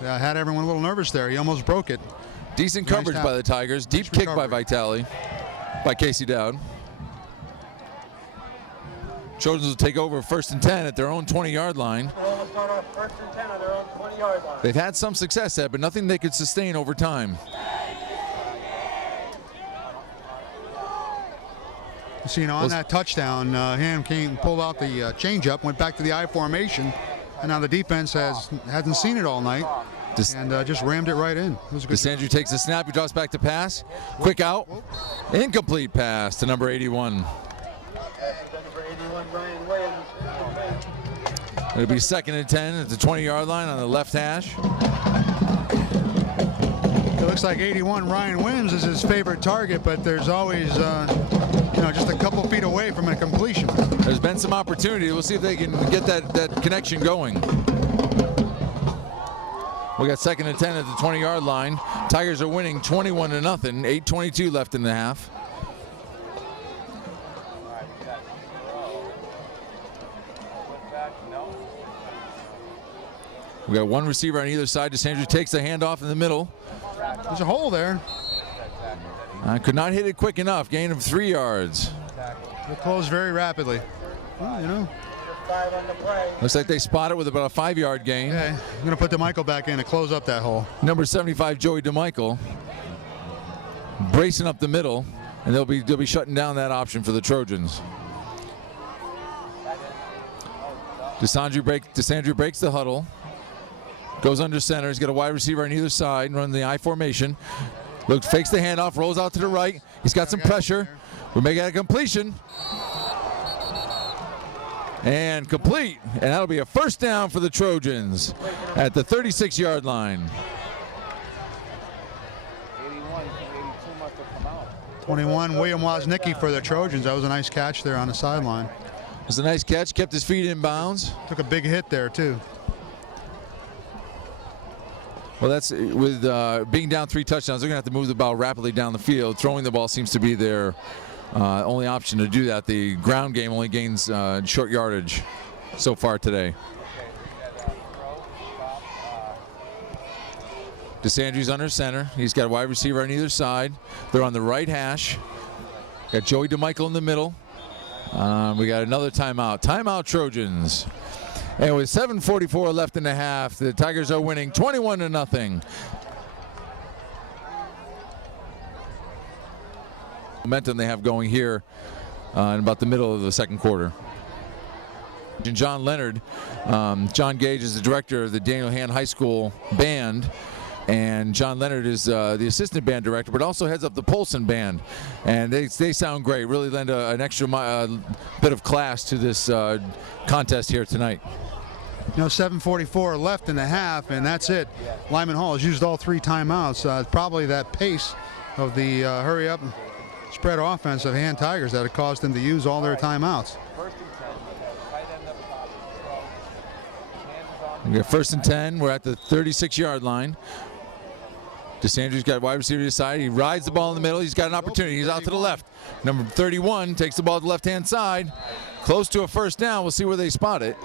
had everyone a little nervous there. He almost broke it. Decent coverage by the Tigers. Deep kick by Vitale, by Casey Dowd. Trojans will take over first and 10 at their own 20-yard line. They've had some success at, but nothing they could sustain over time. So, on that touchdown, Ham pulled out the change-up, went back to the I formation, and now the defense hasn't seen it all night. And just rammed it right in. It was a good DeSandre takes the snap. He drops back to pass. Quick out. Incomplete pass to number 81. It'll be second and 10 at the 20-yard line on the left hash. It looks like 81 Ryan Wims is his favorite target, but there's always just a couple feet away from a completion. There's been some opportunity. We'll see if they can get that connection going. We got second and 10 at the 20-yard line. Tigers are winning 21-0. 8:22 left in the half. We got one receiver on either side. DeSandre takes the handoff in the middle. There's a hole there. Could not hit it quick enough. Gain of 3 yards. They closed very rapidly. Well, Looks like they spot it with about a 5-yard gain. Okay, I'm going to put DeMichael back in to close up that hole. Number 75, Joey DeMichael, bracing up the middle, and they'll be shutting down that option for the Trojans. DeSandre breaks the huddle, goes under center. He's got a wide receiver on either side, running the I formation. Fakes the handoff, rolls out to the right. He's got some pressure. We're making a completion. And complete, and that'll be a first down for the Trojans at the 36-yard line. 21, William Woznicki for the Trojans. That was a nice catch there on the sideline. It was a nice catch, kept his feet in bounds. Took a big hit there, too. Well, that's with being down 3 touchdowns, they're going to have to move the ball rapidly down the field. Throwing the ball seems to be their only option to do that. The ground game only gains short yardage so far today. DeSandre's under center. He's got a wide receiver on either side. They're on the right hash. Got Joey DeMichael in the middle. We got another timeout. Timeout Trojans. And with 7:44 left in the half, the Tigers are winning 21-0. Momentum they have going here in about the middle of the second quarter. And John Leonard, John Gage is the director of the Daniel Hand High School band, and John Leonard is the assistant band director, but also heads up the Polson band, and they sound great. Really lend an extra bit of class to this contest here tonight. 7:44 left in the half, and that's it. Lyman Hall has used all 3 timeouts. Probably that pace of the hurry up and spread offense of Hand Tigers that had caused them to use all their timeouts. We got 1st and 10. We're at the 36-yard line. DeSandri's got wide receiver to the side. He rides the ball in the middle. He's got an opportunity. He's out to the left. Number 31 takes the ball to the left-hand side. Close to a first down. We'll see where they spot it.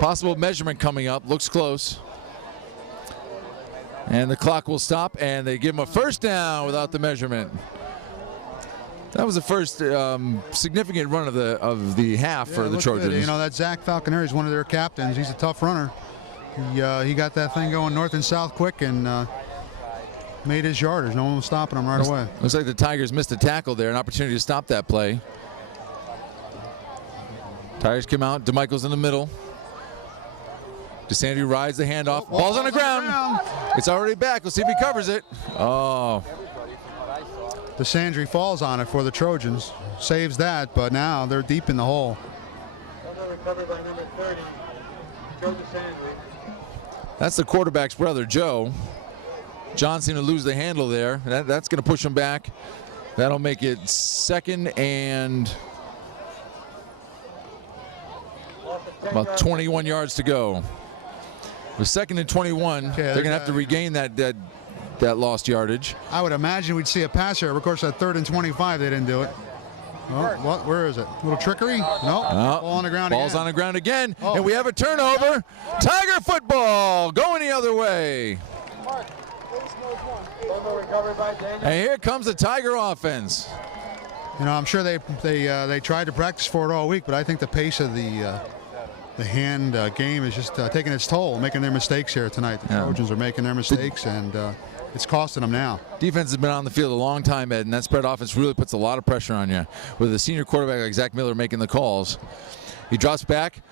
Possible measurement coming up. Looks close. And the clock will stop, and they give him a first down without the measurement. That was the first significant run of the half for the Trojans. Good. That Zach Falconer is one of their captains. He's a tough runner. He got that thing going north and south quick and made his yardage. No one was stopping him right away. Looks like the Tigers missed a tackle there, an opportunity to stop that play. Tigers come out. DeMichael's in the middle. DeSandri rides the handoff. Ball's on the ground. It's already back. We'll see if he covers it. Oh. DeSandri falls on it for the Trojans. Saves that, but now they're deep in the hole. Recovered by number 30, Joe DeSandri. That's the quarterback's brother, Joe. John's going to lose the handle there. That's going to push him back. That'll make it 2nd and about 21 yards to go. With 2nd and 21, they're going to have to regain that lost yardage. I would imagine we'd see a pass here. Of course, at 3rd and 25, they didn't do it. Where is it? A little trickery? No. Ball on the ground Ball's again. on the ground again, and we have a turnover. Tiger football going the other way. And here comes the Tiger offense. I'm sure they tried to practice for it all week, but I think the pace of the Hand game is just taking its toll, making their mistakes here tonight. The Trojans are making their mistakes, and it's costing them now. Defense has been on the field a long time, Ed, and that spread offense really puts a lot of pressure on you. With a senior quarterback like Zach Miller making the calls. He drops back.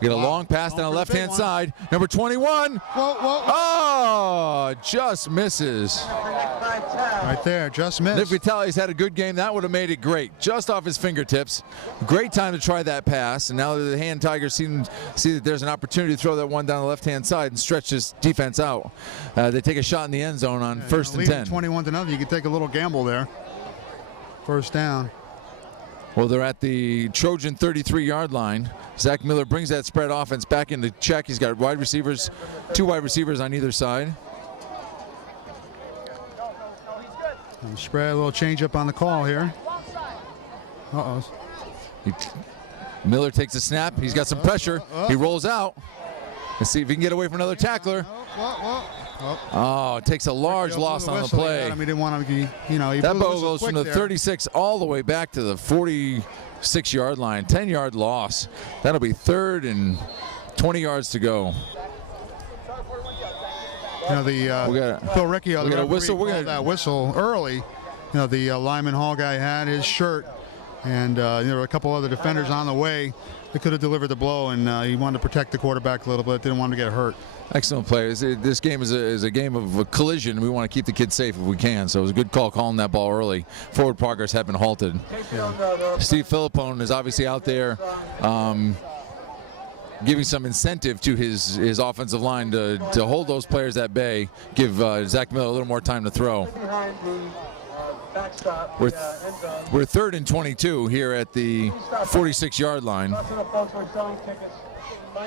Get a long pass down the left-hand side. Number 21. Oh, just misses. Right there, just missed. Nick Vitale's had a good game. That would have made it great. Just off his fingertips. Great time to try that pass. And now the Hand Tigers see that there's an opportunity to throw that one down the left-hand side and stretch this defense out. They take a shot in the end zone on 1st and 10. 21-0. You could take a little gamble there. First down. Well, they're at the Trojan 33-yard line. Zach Miller brings that spread offense back into check. He's got 2 wide receivers on either side. And spread, a little change up on the call here. Miller takes a snap. He's got some pressure. He rolls out. Let's see if he can get away from another tackler. Oh, it takes a large loss on the play. He didn't want to, that ball goes from the 36 all the way back to the 46-yard line. 10-yard loss. That'll be 3rd and 20 yards to go. Phil Riccio, we got a whistle. We're gonna that whistle early. The Lyman Hall guy had his shirt, and there were a couple other defenders on the way. They could have delivered the blow, and he wanted to protect the quarterback a little bit. Didn't want to get hurt. Excellent play. This game is a game of a collision. We want to keep the kids safe if we can. So it was a good call calling that ball early. Forward progress had been halted. Steve Philippone is obviously out there giving some incentive to his offensive line to hold those players at bay, give Zach Miller a little more time to throw. We're 3rd and 22 here at the 46-yard line. Find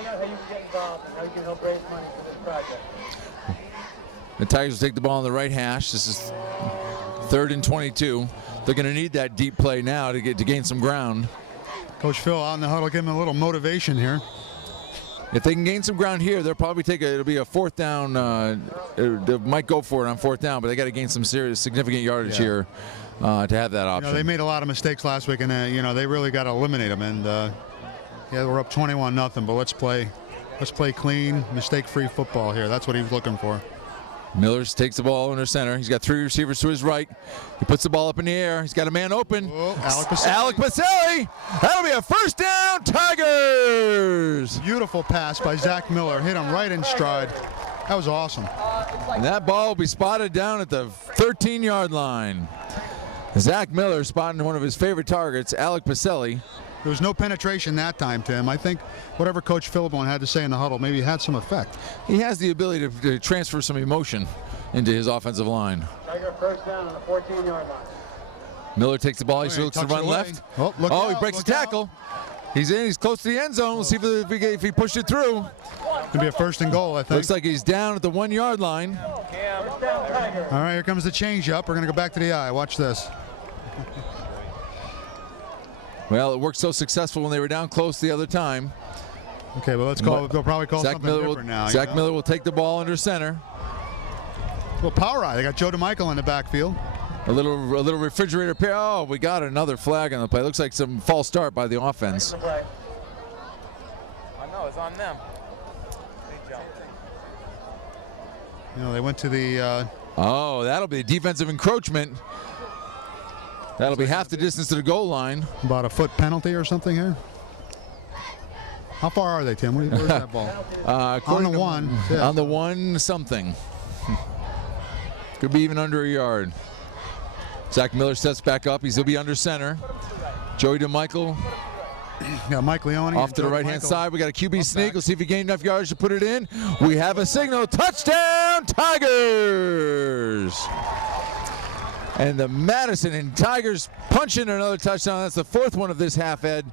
out how you can get involved and how you can help raise money for this project. The Tigers will take the ball on the right hash. This is 3rd and 22. They're going to need that deep play now to gain some ground. Coach Phil out in the huddle, give him a little motivation here. If they can gain some ground here, they'll probably it'll be a 4th down. They might go for it on 4th down, but they got to gain some significant yardage here to have that option. They made a lot of mistakes last week, and they really got to eliminate them. And we're up 21-0, but let's play clean, mistake-free football here. That's what he was looking for. Miller takes the ball under center. He's got 3 receivers to his right. He puts the ball up in the air. He's got a man open. Whoa, Alec Alec Pacelli. That'll be a first down, Tigers. Beautiful pass by Zach Miller. Hit him right in stride. That was awesome. And that ball will be spotted down at the 13-yard line. Zach Miller spotting one of his favorite targets, Alec Pacelli. There was no penetration that time, Tim. I think whatever Coach Philbon had to say in the huddle maybe had some effect. He has the ability to transfer some emotion into his offensive line. Tiger first down on the 14-yard line. Miller takes the ball. He looks to run left. Oh, He breaks the tackle. He's in. He's close to the end zone. We'll see if he pushed it through. Could be a first and goal, I think. Looks like he's down at the 1-yard line. First down, Tiger. All right, here comes the change up. We're going to go back to the eye. Watch this. Well, it worked so successful when they were down close the other time. Okay, well, they'll probably call something different now. Zach Miller will take the ball under center. Well, power eye. They got Joe DeMichael in the backfield. A little refrigerator pair. Oh, we got another flag on the play. Looks like some false start by the offense. I know, it's on them. They jumped. You know, they went to the... Oh, that'll be defensive encroachment. That'll be half the distance to the goal line. About a foot penalty or something here. How far are they, Tim? Where's that ball? On the one. Yeah. On the one something. Could be even under a yard. Zach Miller steps back up. He'll be under center. Joey DeMichael. Yeah, Mike Leone. Off to the right-hand side. We got a QB sneak. Let's see if he gained enough yards to put it in. We have a signal. Touchdown, Tigers! And the Madison and Tigers punch in another touchdown. That's the 4th one of this half, Ed.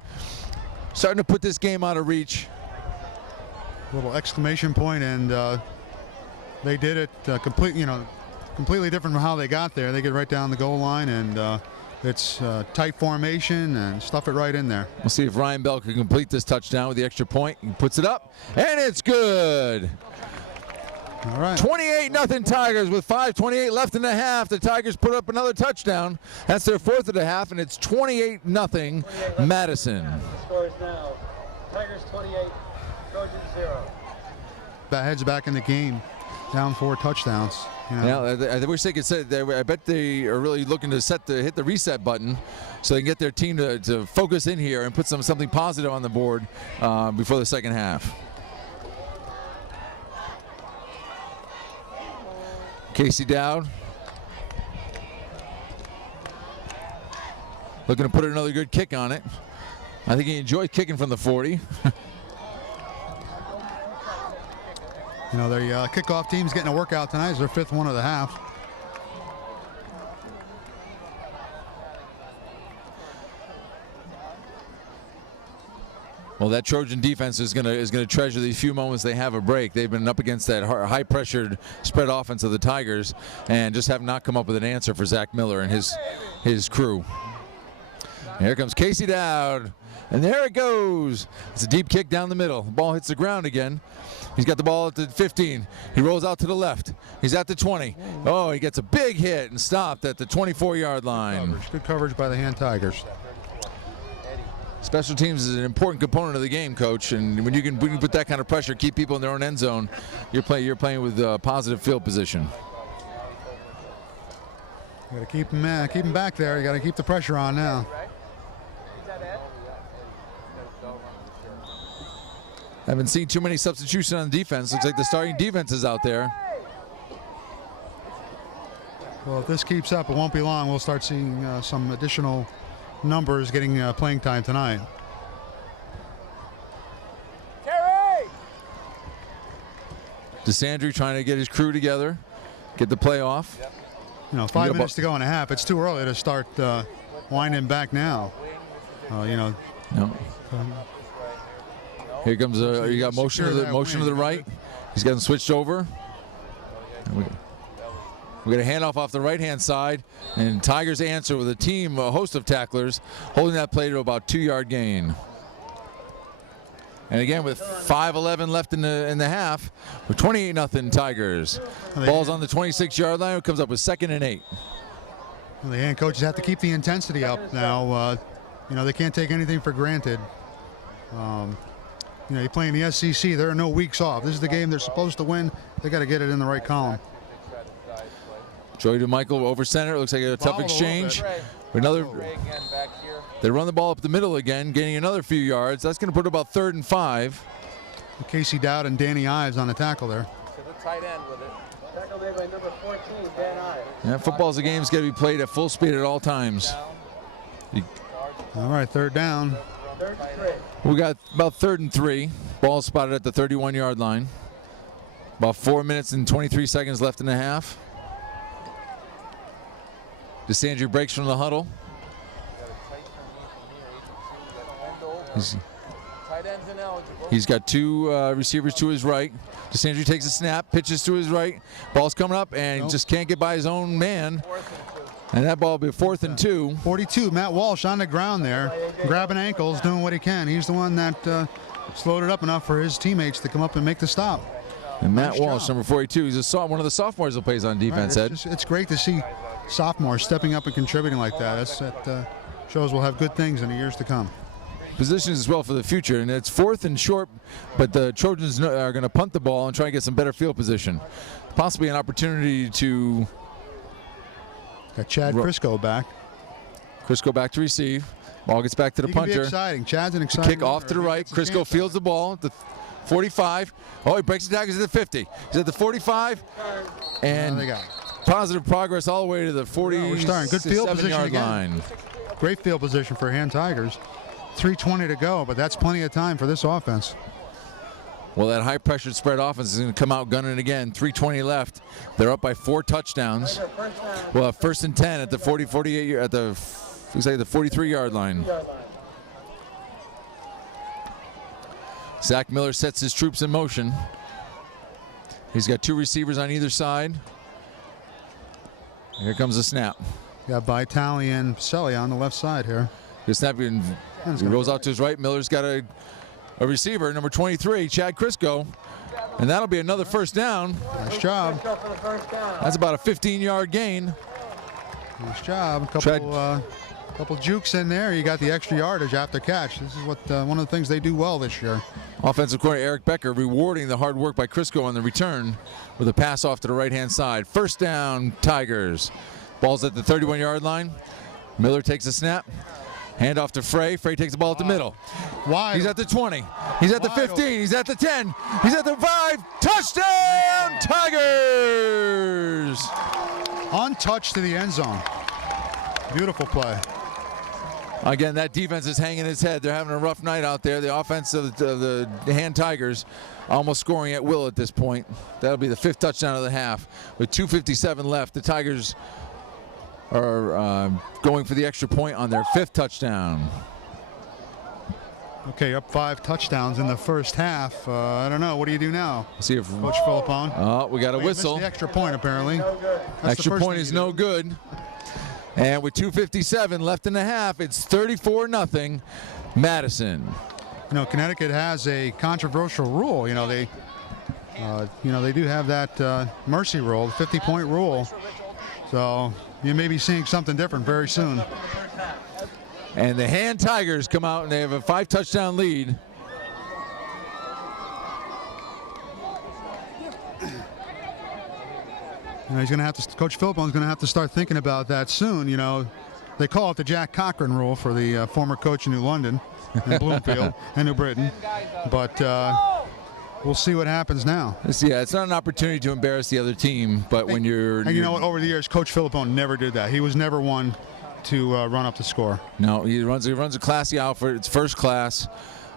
Starting to put this game out of reach. Little exclamation point, and they did it completely different from how they got there. They get right down the goal line, and it's tight formation and stuff it right in there. We'll see if Ryan Bell can complete this touchdown with the extra point. He puts it up, and it's good. All right. 28-0 Tigers with 5:28 left in the half. The Tigers put up another touchdown. That's their 4th of the half, and it's 28-0 Madison. Score is now Tigers 28, Trojans 0. That heads back in the game, down 4 touchdowns. You know. Yeah, I wish they could set. I bet they are really looking to hit the reset button, so they can get their team to focus in here and put something positive on the board before the second half. Casey Dowd looking to put another good kick on it. I think he enjoys kicking from the 40. You know, the kickoff team's getting a workout tonight. It's their 5th one of the half. Well, that Trojan defense is gonna treasure these few moments they have a break. They've been up against that high-pressured spread offense of the Tigers, and just have not come up with an answer for Zach Miller and his crew. And here comes Casey Dowd, and there it goes. It's a deep kick down the middle. The ball hits the ground again. He's got the ball at the 15. He rolls out to the left. He's at the 20. Oh, he gets a big hit and stopped at the 24-yard line. Good coverage by the Hand Tigers. Special teams is an important component of the game, Coach, and when you can put that kind of pressure, keep people in their own end zone, you're playing with positive field position. You got to keep him back there. You got to keep the pressure on now. Haven't seen too many substitutions on defense. Looks like the starting defense is out there. Well, if this keeps up, it won't be long. We'll start seeing some additional numbers getting playing time tonight. DeSandre trying to get his crew together, get the play off. You know, 5 minutes to go and a half. It's too early to start winding back now. You know. No. Here comes you got motion to the right. He's got him switched over. We got a handoff off the right-hand side, and Tigers answer with a host of tacklers, holding that play to about 2-yard gain. And again, with 5:11 left in the half, with 28-0 Tigers. Ball's on the 26-yard line. It comes up with 2nd and 8. Well, the hand coaches have to keep the intensity up now. You know, they can't take anything for granted. You know, you're playing the SEC. There are no weeks off. This is the game they're supposed to win. They got to get it in the right column. Joey to Michael over center. It looks like a tough Fouled a little exchange. bit. Another. Ray again back here. They run the ball up the middle again, gaining another few yards. That's going to put about 3rd and 5. Casey Dowd and Danny Ives on the tackle there. To the tight end with it. Tackle made by number 14, Dan Ives. Yeah, football's a game that's got to be played at full speed at all times. All right, 3rd down. Third straight. We got about 3rd and 3. Ball spotted at the 31-yard line. About 4 minutes and 23 seconds left in the half. DeSandre breaks from the huddle. Tight end's ineligible. He's got 2 receivers to his right. DeSandre takes a snap, pitches to his right. Ball's coming up and just can't get by his own man. And that ball will be 4th and 2. 42, Matt Walsh on the ground there, grabbing ankles, doing what he can. He's the one that slowed it up enough for his teammates to come up and make the stop. And Matt Nice Walsh, job. number 42, he's one of the sophomores that plays on defense, Right, Ed. it's great to see sophomores stepping up and contributing like that. That shows we'll have good things in the years to come. Positions as well for the future, and it's 4th and short, but the Trojans are going to punt the ball and try and get some better field position. Possibly an opportunity to Got Chad Crisco back. Crisco back to receive. Ball gets back to the He can be punter. exciting. Chad's an exciting Kick off to the runner. right. He gets a Crisco chance. fields the ball at the 45. Oh, he breaks the tackle. He's at the 50. He's at the 45. And they got it. positive progress all the way to the 40. We're starting. Good field position yard again. line. Great field position for Hand Tigers. 3:20 to go, but that's plenty of time for this offense. Well, that high-pressured spread offense is going to come out gunning again. 3:20 left. They're up by 4 touchdowns. Well, 1st and 10 at the 48 at the looks like the 43-yard line. Zach Miller sets his troops in motion. He's got 2 receivers on either side. Here comes the snap. Got Vitale and Pacelli on the left side here. The snap, and he rolls out to his right. Miller's got a receiver, number 23, Chad Crisco. And that'll be another 1st down. Nice job. Crisco for the first down. That's about a 15-yard gain. Nice job. Tread. Couple jukes in there. You got the extra yardage after catch. This is what one of the things they do well this year. Offensive coordinator Eric Becker rewarding the hard work by Crisco on the return with a pass off to the right-hand side. 1st down, Tigers. Ball's at the 31-yard line. Miller takes a snap. Hand off to Frey. Frey takes the ball at the middle. Wide. He's at the 20. He's at the Wide 15. open. He's at the 10. He's at the 5. Touchdown, Tigers! Untouched to the end zone. Beautiful play. Again, that defense is hanging its head. They're having a rough night out there. The offense of the Hand Tigers almost scoring at will at this point. That'll be the 5th touchdown of the half. With 2:57 left, the Tigers are going for the extra point on their 5th touchdown. Okay, up 5 touchdowns in the first half. I don't know. What do you do now, See if Coach Philippone? oh, we got a Well, you missed whistle. the extra point, apparently. That's the Extra first point thing is you do. no good. And with 2:57 left in the half, it's 34-0 Madison. You know, Connecticut has a controversial rule. You know, they do have that mercy rule, the 50-point rule. So you may be seeing something different very soon. And the Hand Tigers come out and they have a 5-touchdown lead. You know, he's going to have to. Coach Philippone's going to have to start thinking about that soon. You know, they call it the Jack Cochran rule for the former coach in New London, and Bloomfield, and New Britain. But we'll see what happens now. Yeah, it's not an opportunity to embarrass the other team, but when you're... And you know what? Over the years, Coach Philippone never did that. He was never one to run up the score. No, he runs a classy outfit. It's first class.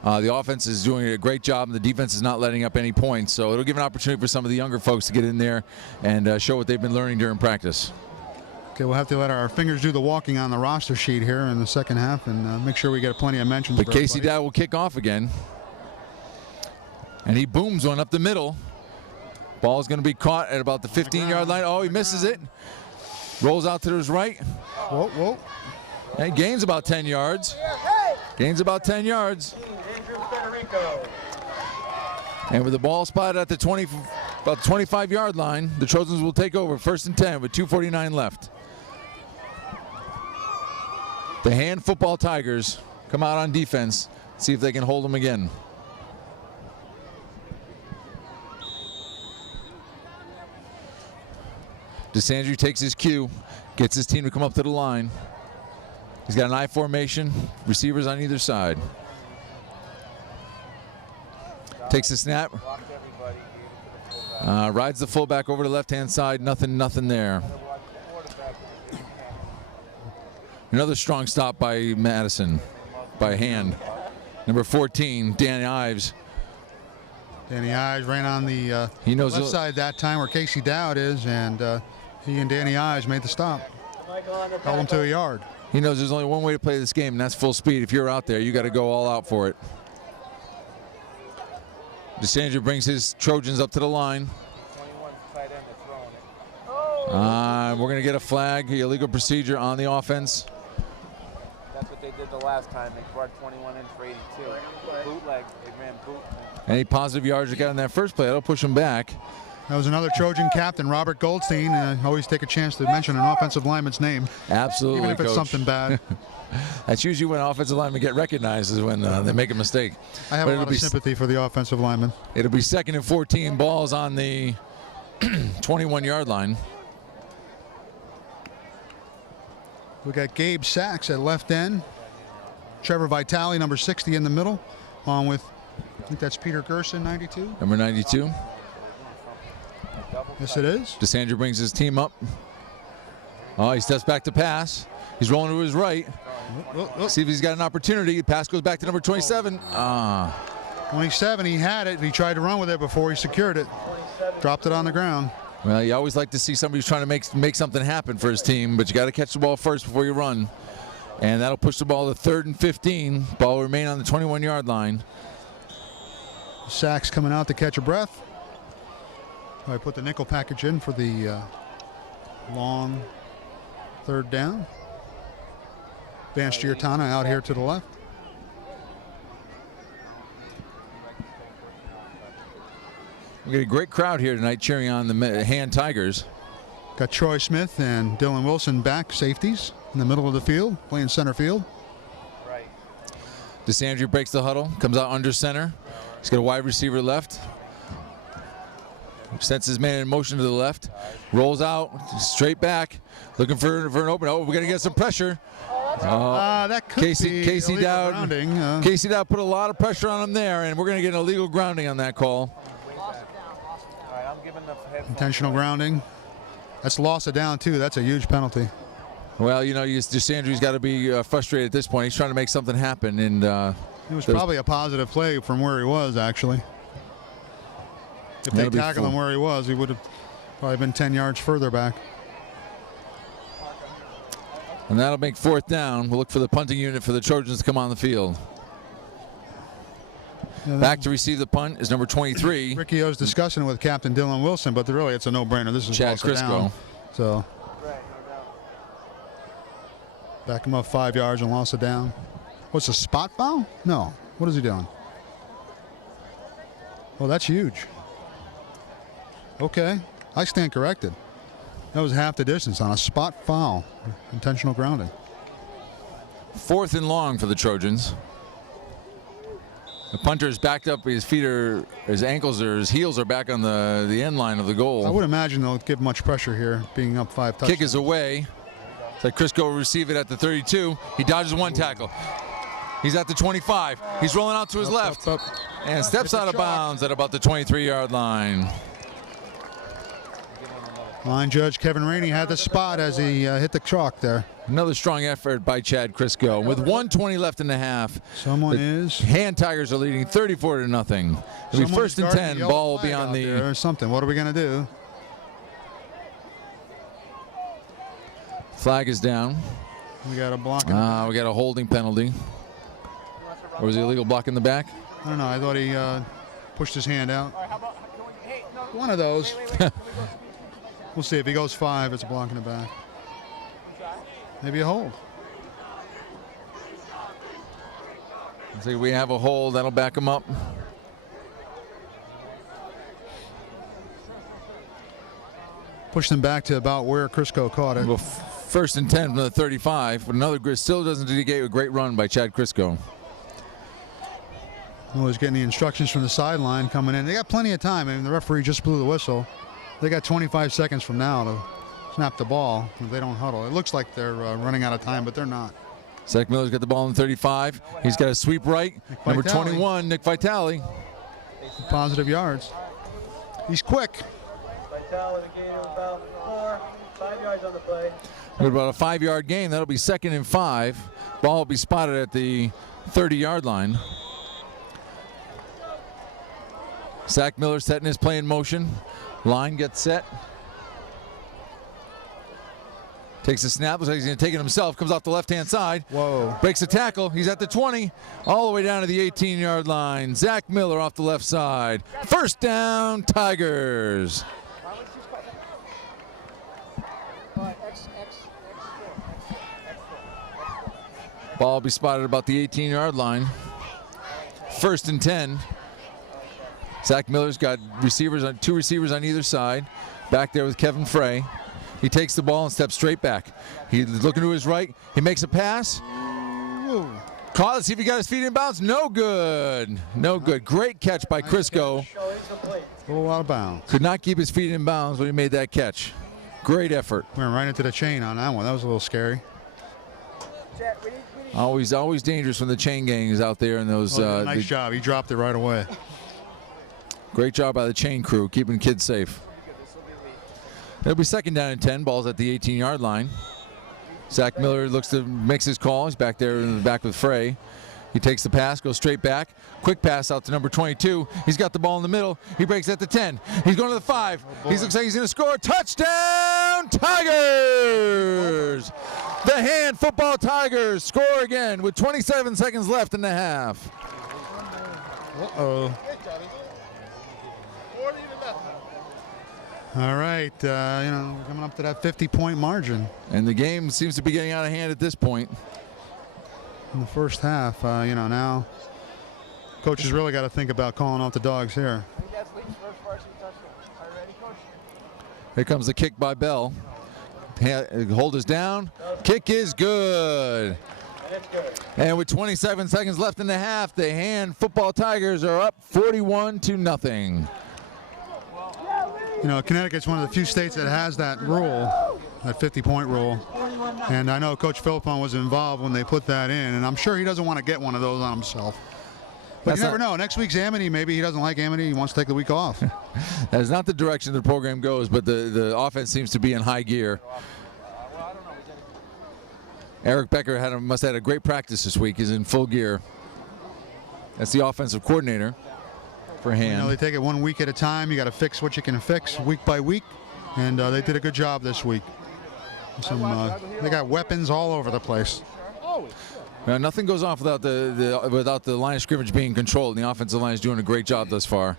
The offense is doing a great job, and the defense is not letting up any points. So it'll give an opportunity for some of the younger folks to get in there and show what they've been learning during practice. Okay, we'll have to let our fingers do the walking on the roster sheet here in the second half and make sure we get plenty of mentions. But for Casey everybody. Dow will kick off again. And he booms one up the middle. Ball's going to be caught at about the 15-yard line. Oh, he misses it. Rolls out to his right. Whoa, whoa. And gains about 10 yards. Gains about 10 yards. Andrew Federico. And with the ball spotted at the about 25-yard line, the Trojans will take over 1st and 10 with 2:49 left. The Hand Football Tigers come out on defense, see if they can hold them again. DeSandre takes his cue, gets his team to come up to the line. He's got an I formation, receivers on either side. Takes the snap, rides the fullback over to the left-hand side, nothing there. Another strong stop by Madison, by hand. Number 14, Danny Ives. Danny Ives ran on the He knows left side that time where Casey Dowd is, and he and Danny Ives made the stop. Held him to a yard. He knows there's only one way to play this game, and that's full speed. If you're out there, you got to go all out for it. DeSandre brings his Trojans up to the line. We're going to get a flag, illegal procedure on the offense. That's what they did the last time. They brought 21 in for 82. Bootleg. They ran boot. Any positive yards they got in that first play, that'll push them back. That was another Trojan captain, Robert Goldstein. Always take a chance to mention an offensive lineman's name. Absolutely, even if it's Coach. something bad. That's usually when offensive linemen get recognized, is when they make a mistake. I have a lot of sympathy for the offensive linemen. It'll be 2nd and 14, balls on the 21-yard line. We got Gabe Sachs at left end. Trevor Vitale, number 60, in the middle, along with, I think that's Peter Gerson, 92. Number 92. Yes, it is. DeSandre brings his team up. Oh, he steps back to pass. He's rolling to his right. See if he's got an opportunity. Pass goes back to number 27. 27, he had it. He tried to run with it before he secured it. Dropped it on the ground. Well, you always like to see somebody who's trying to make something happen for his team, but you got to catch the ball first before you run. And that'll push the ball to 3rd and 15. Ball will remain on the 21-yard line. Sachs coming out to catch a breath. I put the nickel package in for the long 3rd down. Vance Giortana out here to the left. We got a great crowd here tonight cheering on the Hand Tigers. Got Troy Smith and Dylan Wilson back, safeties, in the middle of the field, playing center field. Right. DeSandre breaks the huddle, comes out under center. He's got a wide receiver left. Sets his man in motion to the left. Rolls out, straight back, looking for an open. Oh, we're going to get some pressure. That could be Casey illegal Dowd. grounding. Casey Dowd put a lot of pressure on him there, and we're going to get an illegal grounding on that call. All right, I'm giving the headphones. Intentional grounding. That's loss of down, too. That's a huge penalty. Well, you know, DeSandre's got to be frustrated at this point. He's trying to make something happen, and it was probably a positive play from where he was, actually. If they tackled him where he was, he would have probably been 10 yards further back. And that'll make 4th down. We'll look for the punting unit for the Trojans to come on the field. Yeah, back to receive the punt is number 23. Ricky O's discussing it with Captain Dylan Wilson, but really it's a no-brainer. This is Chad Crisco. Down. So back him up 5 yards and loss of down. What's a spot foul? No. What is he doing? Oh, that's huge. Okay, I stand corrected. That was half the distance on a spot foul. Intentional grounding. 4th and long for the Trojans. The punter is backed up. His ankles or his heels are back on the end line of the goal. I would imagine they'll give much pressure here, being up 5 touchdowns. Kick is away. So Crisco will receive it at the 32. He dodges one tackle. He's at the 25. He's rolling out to his left. And steps out of bounds at about the 23-yard line. Line judge Kevin Rainey had the spot as he hit the chalk there. Another strong effort by Chad Crisco. With 1:20 left in the half. Someone is. Hand Tigers are leading 34-0. It'll be 1st and 10. Ball will be on the. Or something. What are we going to do? Flag is down. We got a block. We got a holding penalty. Or was he illegal block in the back? I don't know. I thought he pushed his hand out. One of those. We'll see. If he goes 5, it's a block in the back. Maybe a hold. So we have a hold. That'll back him up. Push them back to about where Crisco caught it. Well, 1st and 10 from the 35. But another still doesn't negate a great run by Chad Crisco. Well, he's getting the instructions from the sideline coming in. They got plenty of time. I mean, the referee just blew the whistle. They got 25 seconds from now to snap the ball. They don't huddle. It looks like they're running out of time, but they're not. Zach Miller's got the ball in the 35. He's got a sweep right. Number Vitale. 21, Nick Vitale. Positive yards. He's quick. Vitale with a gain of about 5 yards on the play. With about a 5-yard gain, that'll be 2nd and 5. Ball will be spotted at the 30-yard line. Zach Miller setting his play in motion. Line gets set. Takes a snap, looks like he's going to take it himself, comes off the left-hand side. Whoa. Breaks the tackle, he's at the 20, all the way down to the 18-yard line. Zach Miller off the left side. First down, Tigers. Ball will be spotted about the 18-yard line. 1st and 10. Zach Miller's got two receivers on either side. Back there with Kevin Frey. He takes the ball and steps straight back. He's looking to his right. He makes a pass. Whoa. Caught. Let's see if he got his feet in bounds. No good. No good. Great catch by Crisco. A little out of bounds. Could not keep his feet in bounds when he made that catch. Great effort. Went right into the chain on that one. That was a little scary. Always dangerous when the chain gang is out there and those. Nice job. He dropped it right away. Great job by the chain crew, keeping kids safe. It'll be 2nd down and 10. Ball's at the 18-yard line. Zach Miller makes his call. He's back there in the back with Frey. He takes the pass, goes straight back. Quick pass out to number 22. He's got the ball in the middle. He breaks at the 10. He's going to the 5. He looks like he's going to score. Touchdown, Tigers! The Hand Football Tigers score again with 27 seconds left in the half. Uh-oh. All right, we're coming up to that 50-point margin. And the game seems to be getting out of hand at this point. In the first half, now coach has really got to think about calling off the dogs here. Here comes the kick by Bell. Hold us down. Kick is good. And with 27 seconds left in the half, the Hand Football Tigers are up 41-0. Connecticut's one of the few states that has that rule, that 50-point rule. And I know Coach Philippon was involved when they put that in, and I'm sure he doesn't want to get one of those on himself. But you never know. Next week's Amity, maybe he doesn't like Amity. He wants to take the week off. That is not the direction the program goes, but the offense seems to be in high gear. Eric Becker must have had a great practice this week. He's in full gear. That's the offensive coordinator for Hand. They take it 1 week at a time. You got to fix what you can fix week by week, and they did a good job this week. They got weapons all over the place. Now, nothing goes off without the line of scrimmage being controlled. And the offensive line is doing a great job thus far,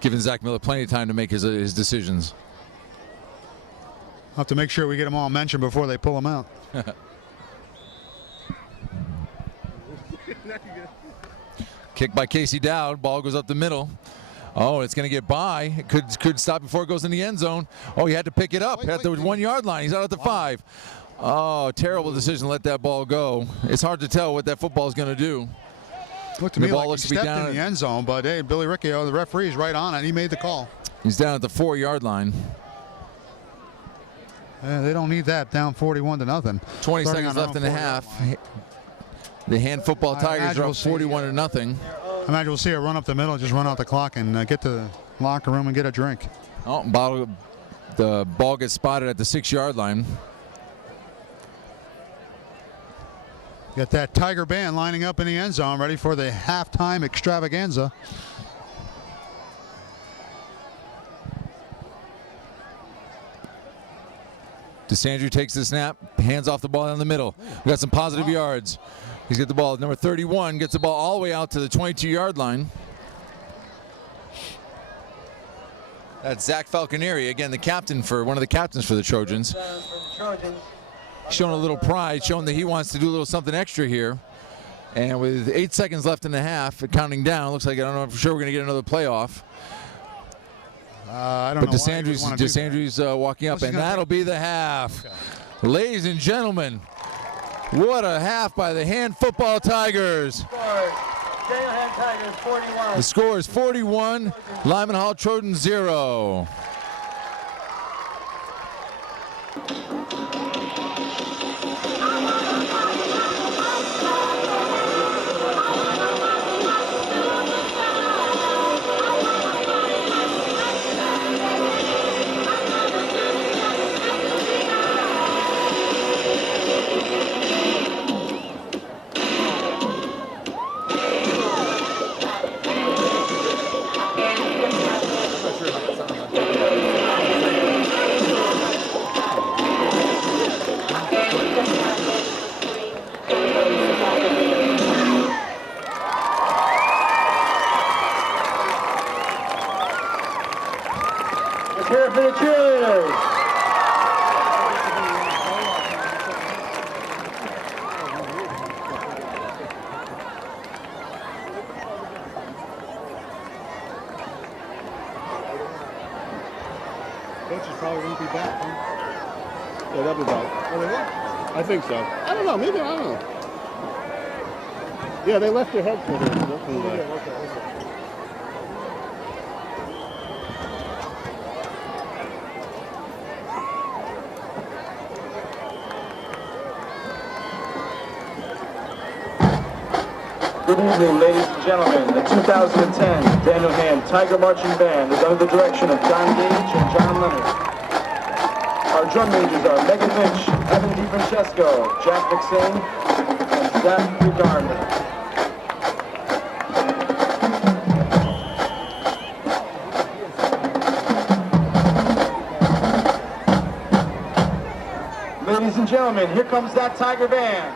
giving Zach Miller plenty of time to make his decisions. I'll have to make sure we get them all mentioned before they pull them out. Kick by Casey Dowd. Ball goes up the middle. Oh, it's going to get by. It could stop before it goes in the end zone. Oh, he had to pick it up at the 1 yard line. He's out at the 5. Oh, terrible decision to let that ball go. It's hard to tell what that football is going to do. Looked to me like he stepped in the end zone, but hey, Billy Riccio, the referee's right on it. He made the call. He's down at the 4 yard line. Yeah, they don't need that, down 41-0. 20 seconds left in the half. The Hand Football Tigers are up 41-0. I imagine we'll see a run up the middle, just run out the clock and get to the locker room and get a drink. Oh, the ball gets spotted at the 6 yard line. Got that Tiger band lining up in the end zone, ready for the halftime extravaganza. DeSandre takes the snap, hands off the ball down the middle. We got some positive yards. He's got the ball. Number 31 gets the ball all the way out to the 22 yard line. That's Zach Falconieri, again, one of the captains for the Trojans. Showing a little pride, showing that he wants to do a little something extra here. And with 8 seconds left in the half, counting down, looks like I don't know for sure we're going to get another playoff. I don't know. But DeSandre's walking up, and that'll be the half. Okay. Ladies and gentlemen, what a half by the Hand Football Tigers. Hand Tigers 41. The score is 41, Lyman Hall Trojans 0. Let's hear it for the cheerleaders. Coaches probably won't be back, huh? Yeah, they'll be back. Oh, they will? I think so. I don't know. Maybe, I don't know. Yeah, they left their head for here. So they'll come back. Okay. Good evening, ladies and gentlemen. The 2010 Daniel Hand Tiger Marching Band is under the direction of John Gage and John Leonard. Our drum majors are Megan Lynch, Evan DiFrancesco, Jack McSing, and Zach Gardner. Ladies and gentlemen, here comes that Tiger Band.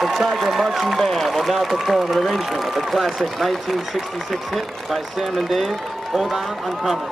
The Tiger Marching Band will now perform an arrangement of the classic 1966 hit by Sam and Dave, Hold On, I'm Coming.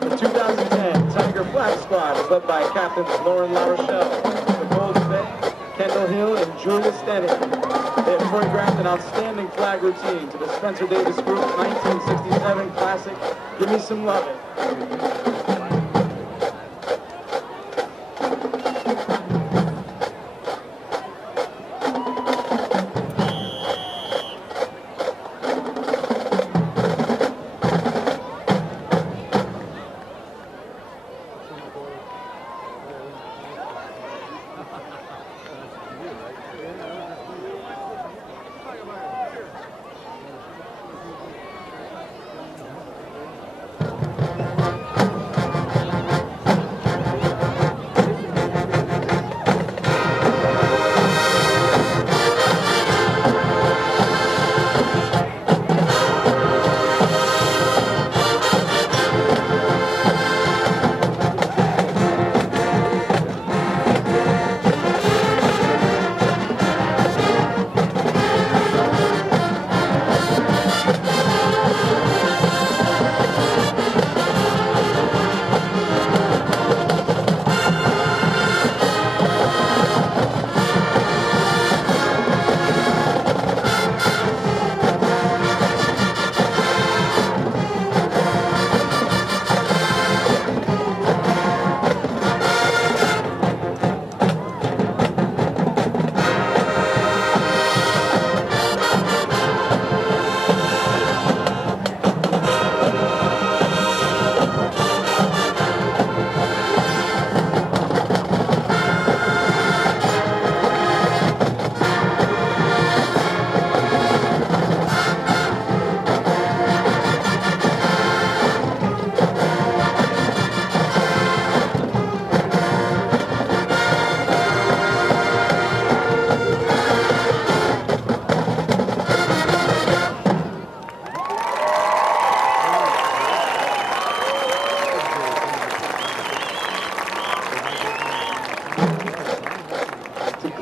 The 2010 Tiger Flag Squad is led by Captains Lauren LaRochelle, Nicole Bay, Kendall Hill, and Julia Stenning. They have choreographed an outstanding flag routine to the Spencer Davis Group's 1967 classic, Give Me Some Lovin'.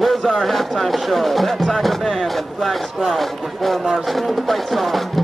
Close our halftime show. That Tiger Band and Flag Squad will perform our smooth fight song.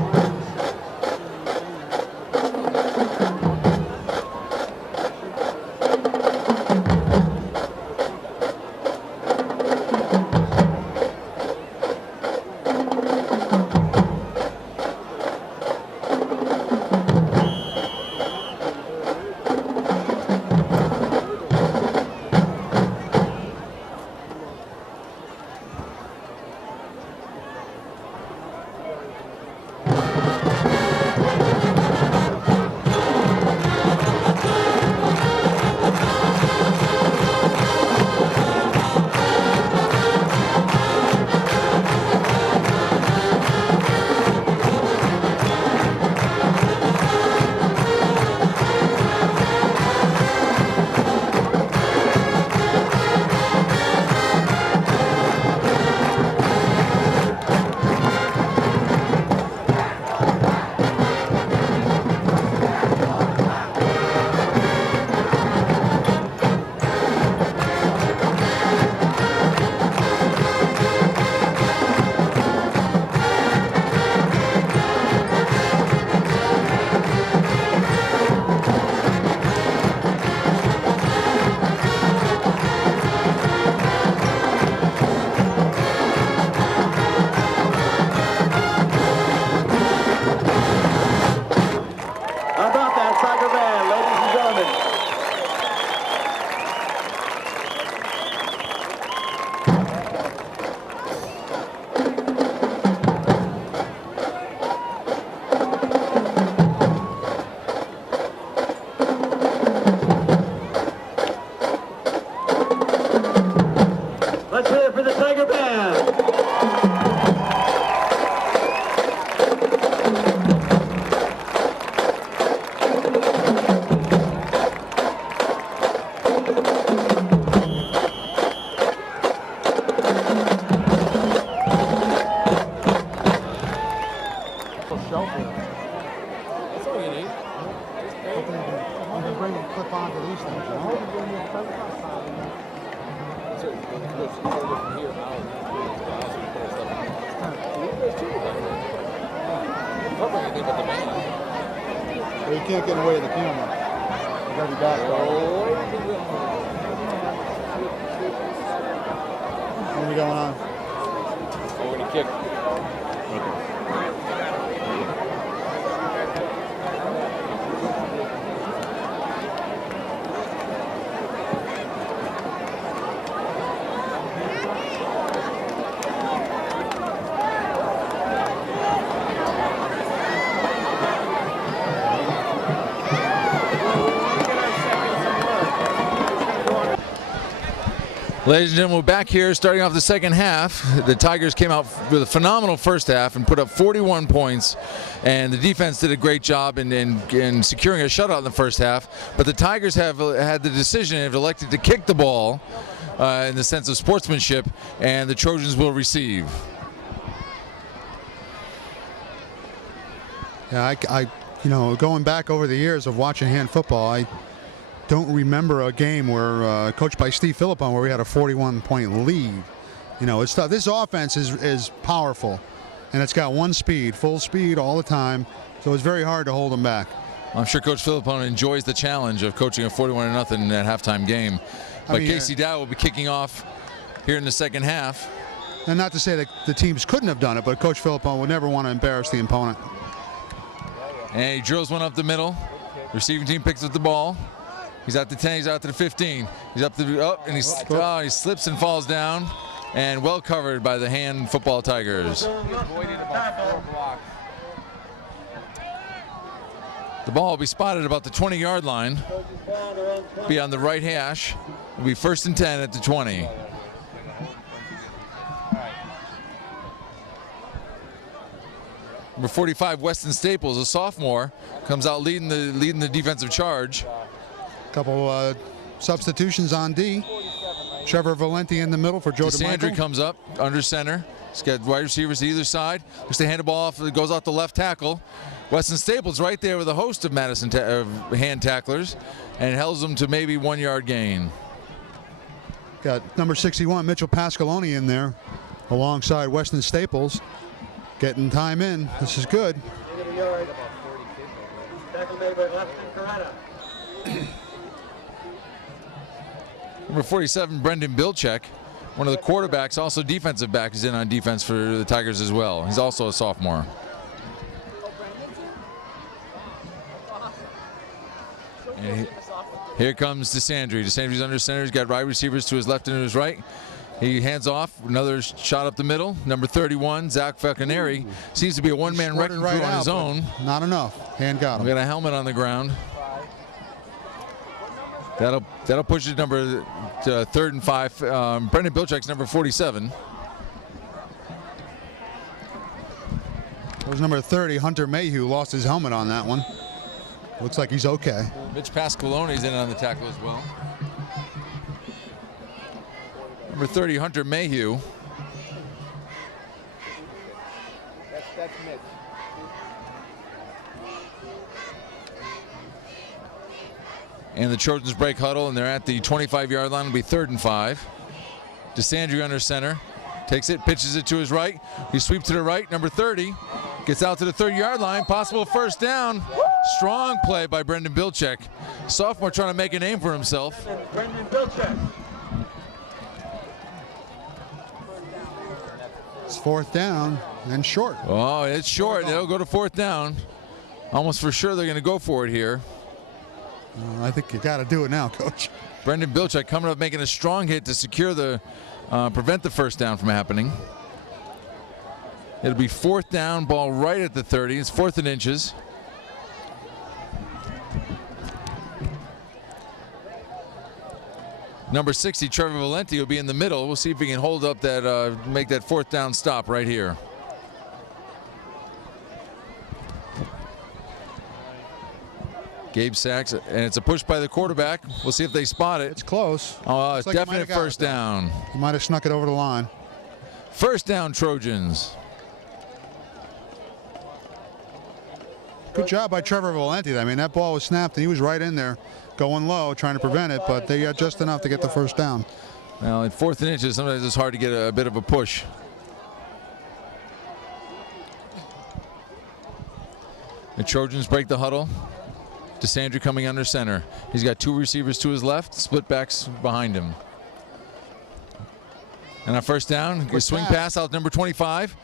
Well, you can't get away with the camera. You gotta be back. What are we going on? Kick. Ladies and gentlemen, we're back here starting off the second half. The Tigers came out with a phenomenal first half and put up 41 points, and the defense did a great job in securing a shutout in the first half. But the Tigers have had the decision, have elected to kick the ball in the sense of sportsmanship, and the Trojans will receive. Yeah, you know, going back over the years of watching hand football, I don't remember a game where coached by Steve Philippon where we had a 41-point lead. You know, it's tough. This offense is powerful, and it's got one speed, full speed all the time, so it's very hard to hold them back. I'm sure Coach Philippon enjoys the challenge of coaching a 41-0 at halftime game. But Casey Dow will be kicking off here in the second half. And not to say that the teams couldn't have done it, but Coach Philippon would never want to embarrass the opponent. And he drills one up the middle. Receiving team picks up the ball. He's out to 10, he's out to the 15. He's up to and he slips and falls down. And well covered by the hand football Tigers. Avoided about 4 blocks. The ball will be spotted about the 20-yard line. Be on the right hash. It'll be 1st and 10 at the 20. Number 45, Weston Staples, a sophomore, comes out leading the defensive charge. Couple substitutions on D. Trevor Valenti in the middle for Joe DeSandre comes up under center. He's got wide receivers to either side. Looks to hand the ball off. It goes off the left tackle. Weston Staples right there with a host of Madison hand tacklers and holds them to maybe 1 yard gain. Got number 61, Mitchell Pascaloni in there alongside Weston Staples. Getting time in. This is good. Number 47, Brendan Bilchek, one of the quarterbacks, also defensive back, is in on defense for the Tigers as well. He's also a sophomore. And here comes DeSandre. DeSandre's under center. He's got wide receivers to his left and to his right. He hands off. Another shot up the middle. Number 31, Zach Falconeri, seems to be a one-man wrecking crew on his own. Not enough. Hand got him. We got a helmet on the ground. That'll push it number 3rd and 5. Brendan Bilchek's number 47. It was number 30, Hunter Mayhew, lost his helmet on that one. Looks like he's okay. Mitch Pascaloni's in on the tackle as well. Number 30, Hunter Mayhew. That's Mitch. And the Trojans break huddle, and they're at the 25-yard line. It'll be 3rd and 5. DeSandre under center. Takes it, pitches it to his right. He sweeps to the right. Number 30 gets out to the 30-yard line. Possible first down. Strong play by Brendan Bilchek. Sophomore trying to make a name for himself. Brendan Bilchek. It's 4th down and short. Oh, it's short. They'll go to 4th down. Almost for sure they're going to go for it here. I think you got to do it now, Coach. Brendan Bilchek coming up making a strong hit to secure the, prevent the first down from happening. It'll be 4th down, ball right at the 30. It's 4th and inches. Number 60, Trevor Valenti, will be in the middle. We'll see if he can hold up that, make that 4th down stop right here. Gabe Sachs, and it's a push by the quarterback. We'll see if they spot it. It's close. Oh, it's like definite first down. He might have snuck it over the line. First down, Trojans. Good job by Trevor Valenti. I mean, that ball was snapped, and he was right in there, going low, trying to prevent it, but they got just enough to get the first down. Well, at 4th and inches, sometimes it's hard to get a bit of a push. The Trojans break the huddle. DeSandre coming under center. He's got 2 receivers to his left, split backs behind him. And on first down, a swing pass out number 25.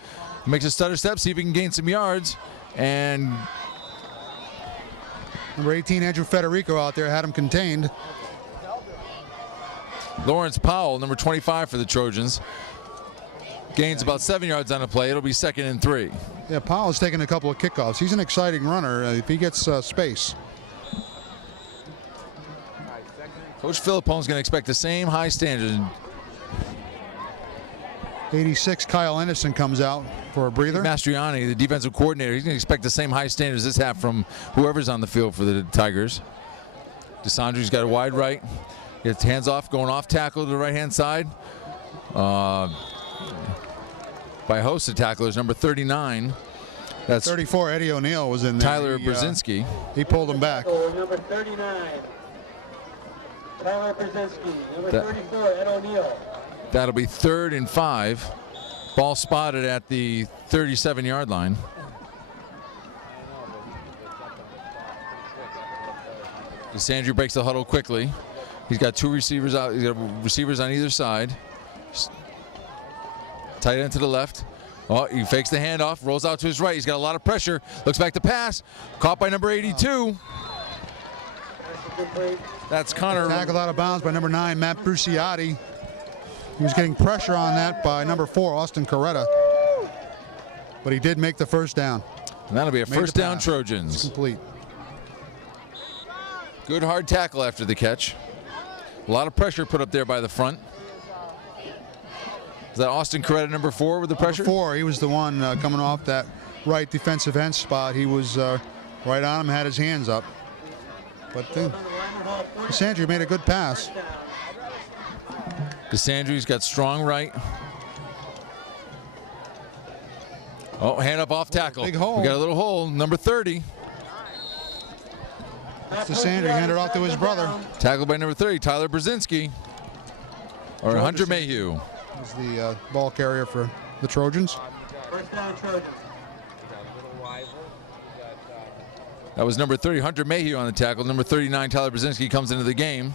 Makes a stutter step, see if he can gain some yards. And number 18, Andrew Federico out there had him contained. Lawrence Powell, number 25 for the Trojans, gains about 7 yards on the play. It'll be 2nd and 3. Yeah, Powell's taking a couple of kickoffs. He's an exciting runner if he gets space. Coach Philippone's going to expect the same high standard. 86, Kyle Anderson comes out for a breather. Mastriani, the defensive coordinator, he's going to expect the same high standards this half from whoever's on the field for the Tigers. DeSandri's got a wide right. Gets hands off, going off tackle to the right-hand side. By a host of tacklers, number 39. That's 34, Eddie O'Neill was in there. Tyler Brzezinski. He pulled him back. Number 39, Tyler Brzezinski. Number 34, Ed O'Neill. That'll be 3rd and 5. Ball spotted at the 37-yard line. DeSandri breaks the huddle quickly. He's got 2 receivers out. He's got receivers on either side. Tight end to the left. Oh, he fakes the handoff, rolls out to his right. He's got a lot of pressure. Looks back to pass. Caught by number 82. That's Connor. Tackled out of bounds by number 9, Matt Bruciati. He was getting pressure on that by number 4, Austin Coretta. But he did make the first down. And that'll be a first down, Trojans. It's complete. Good hard tackle after the catch. A lot of pressure put up there by the front. Is that Austin Coretta, number 4, with the pressure? Number 4, he was the one coming off that right defensive end spot. He was right on him, had his hands up. But DeSandri made a good pass. DeSandri's got strong right. Oh, hand up off tackle. Big hole. We got a little hole. Number 30. DeSandri handed off to his brother. Tackled by number 30, Tyler Brzezinski. Or Hunter Mayhew. He's the ball carrier for the Trojans. First down, Trojans. That was number 30, Hunter Mayhew on the tackle. Number 39, Tyler Brzezinski comes into the game.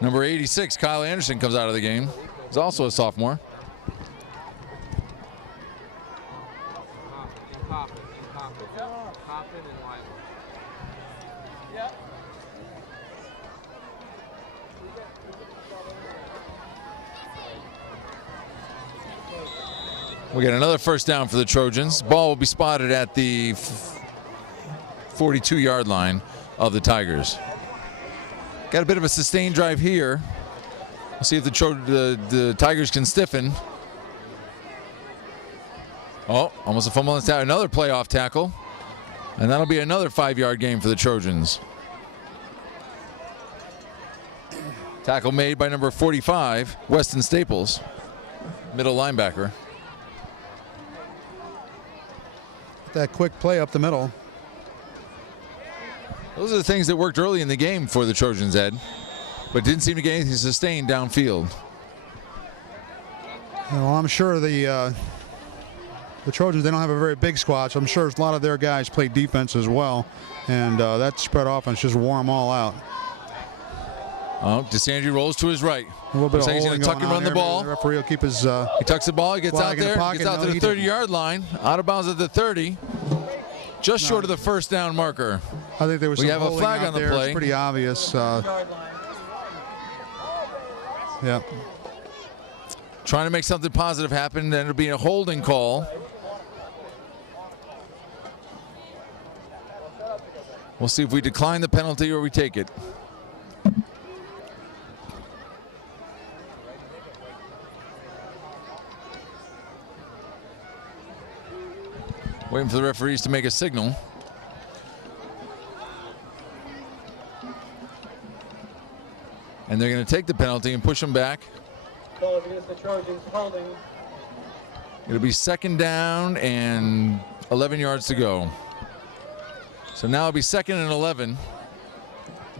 Number 86, Kyle Anderson comes out of the game. He's also a sophomore. We get another first down for the Trojans. Ball will be spotted at the 42-yard line of the Tigers. Got a bit of a sustained drive here. We'll see if the Tigers can stiffen. Oh, almost a fumble. Another playoff tackle. And that'll be another 5-yard gain for the Trojans. Tackle made by number 45, Weston Staples, middle linebacker. That quick play up the middle. Those are the things that worked early in the game for the Trojans, Ed, but didn't seem to get anything sustained downfield. Well, I'm sure the Trojans, they don't have a very big squad, so I'm sure a lot of their guys play defense as well, and that spread offense just wore them all out. Oh, DeSandri rolls to his right. A little bit of he's going to tuck and run the ball. The referee will keep his. He tucks the ball. He gets out there. Gets out to the 30-yard line. Out of bounds at the 30. Just short of the first down marker. I think there was. We some have a flag on the there. play. It's pretty obvious. Yeah. Trying to make something positive happen. Then it'll be a holding call. We'll see if we decline the penalty or we take it. Waiting for the referees to make a signal. And they're going to take the penalty and push them back. Calls against the Trojans, holding. It'll be second down and 11 yards to go. So now it'll be 2nd and 11.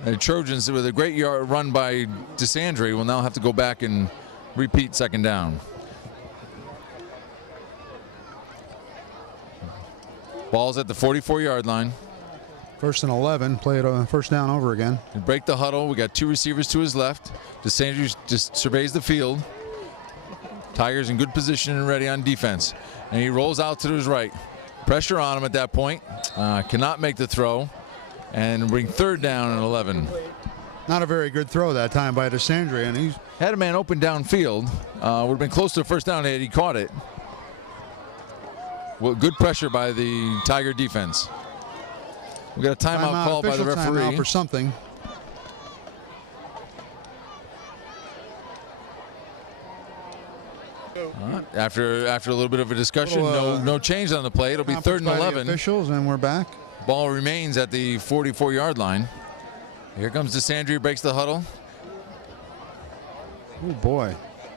And the Trojans, with a great run by DeSandri, will now have to go back and repeat second down. Ball's at the 44-yard line. First and 11, play it first down over again. We break the huddle. We got 2 receivers to his left. DeSandre just surveys the field. Tigers in good position and ready on defense. And he rolls out to his right. Pressure on him at that point. Cannot make the throw. And bring 3rd down and 11. Not a very good throw that time by DeSandre, and he's had a man open downfield. Would have been close to a first down had he caught it. Well, good pressure by the Tiger defense. We got a timeout called by the referee. Timeout for something. After a little bit of a discussion, no change on the play. It'll be 3rd and 11. Officials, and we're back. Ball remains at the 44-yard line. Here comes DeSandre, breaks the huddle. Oh boy.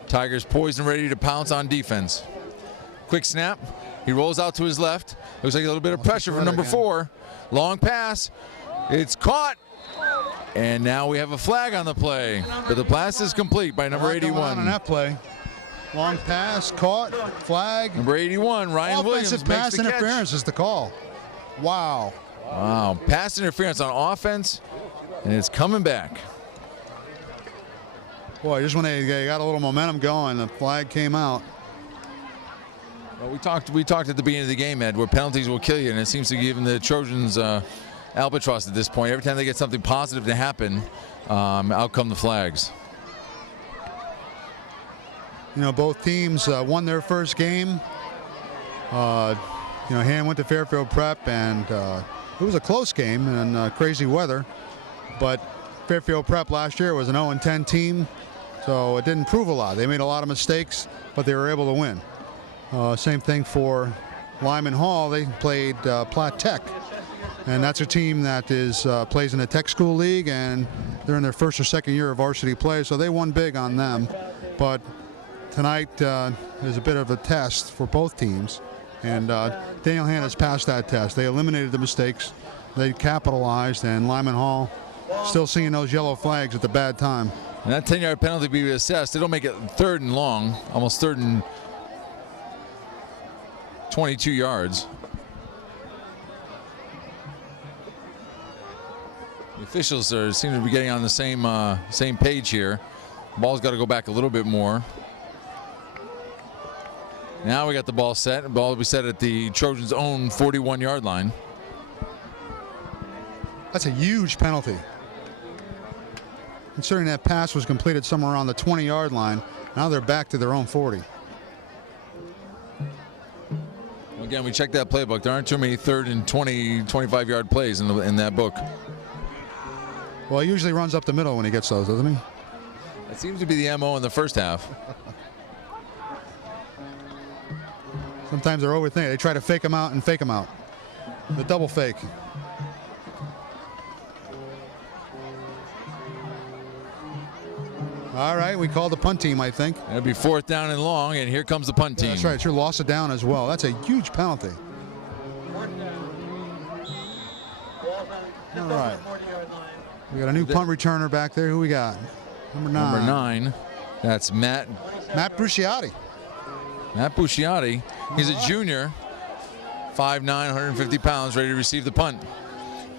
Tigers poised and ready to pounce on defense. Quick snap. He rolls out to his left. Looks like a little bit of pressure from number 4. Long pass. It's caught. And now we have a flag on the play. But the pass is complete by number 81. On that play. Long pass, caught, flag. Number 81, Ryan Williams makes the pass catch. interference is the call. Wow. Wow, pass interference on offense, and it's coming back. Boy, just when they got a little momentum going, the flag came out. Well, we talked at the beginning of the game, Ed, where penalties will kill you, and it seems to give the Trojans albatross at this point. Every time they get something positive to happen, out come the flags. You know, both teams won their first game. You know, Han went to Fairfield Prep, and it was a close game and crazy weather. But Fairfield Prep last year was an 0-10 team, so it didn't prove a lot. They made a lot of mistakes, but they were able to win. Same thing for Lyman Hall. They played Platt Tech, and that's a team that plays in the Tech School League, and they're in their first or second year of varsity play, so they won big on them. But tonight is a bit of a test for both teams, and Daniel Han has passed that test. They eliminated the mistakes, they capitalized, and Lyman Hall still seeing those yellow flags at the bad time. And that 10-yard penalty be assessed. It'll make it 3rd and long, almost 3rd and 22 yards. The officials seem to be getting on the same page here. Ball's got to go back a little bit more. Now we got the ball set. The ball will be set at the Trojans' own 41-yard line. That's a huge penalty. Considering that pass was completed somewhere around the 20-yard line, now they're back to their own 40. Again, we checked that playbook. There aren't too many 3rd and 20, 25-yard plays in that book. Well, he usually runs up the middle when he gets those, doesn't he? That seems to be the MO in the first half. Sometimes they're overthinking. They try to fake him out and fake him out. The double fake. All right, we called the punt team, I think. It'll be 4th down and long, and here comes the punt team. That's right, sure lost it down as well. That's a huge penalty. All right. We got a new punt returner back there. Who we got? Number 9. Number 9. That's Matt Busciotti. Matt Busciotti. He's a junior, 5'9", 150 pounds, ready to receive the punt.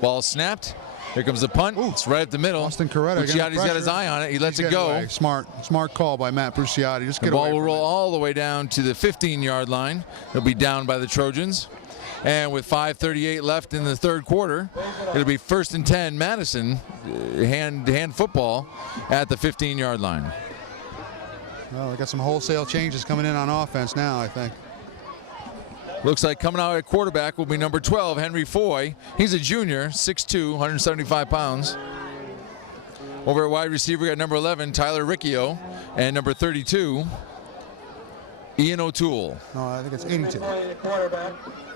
Ball snapped. Here comes the punt. Ooh. It's right at the middle. Austin Coretta. Busciotti's got his eye on it. He lets it go. Away. Smart call by Matt Busciotti. Just the get ball away will from roll it. all the way down to the 15-yard line. It'll be down by the Trojans. And with 5:38 left in the 3rd quarter, it'll be 1st and 10 Madison, hand football at the 15-yard line. Well, we got some wholesale changes coming in on offense now, I think. Looks like coming out at quarterback will be number 12, Henry Foy. He's a junior, 6'2", 175 pounds. Over at wide receiver, we got number 11, Tyler Riccio, and number 32, Ian O'Toole. No, I think it's 82.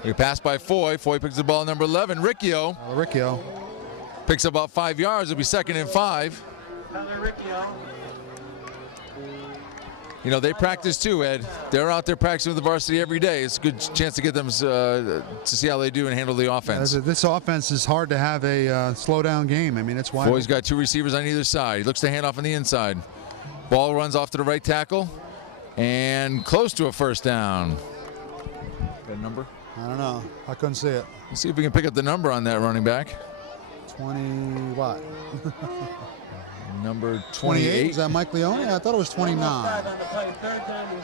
We pass by Foy. Foy picks the ball, number 11, Riccio. Riccio. Picks up about 5 yards. It'll be 2nd and 5. Tyler Riccio. You know, they practice too, Ed. They're out there practicing with the varsity every day. It's a good chance to get them to see how they do and handle the offense. This offense is hard to have a slow-down game. I mean, it's why. Foy's got 2 receivers on either side. He looks to hand off on the inside. Ball runs off to the right tackle and close to a 1st down. Got a number? I don't know. I couldn't see it. Let's see if we can pick up the number on that running back. 20 what? Number 28. 28. Is that Mike Leone? I thought it was 29.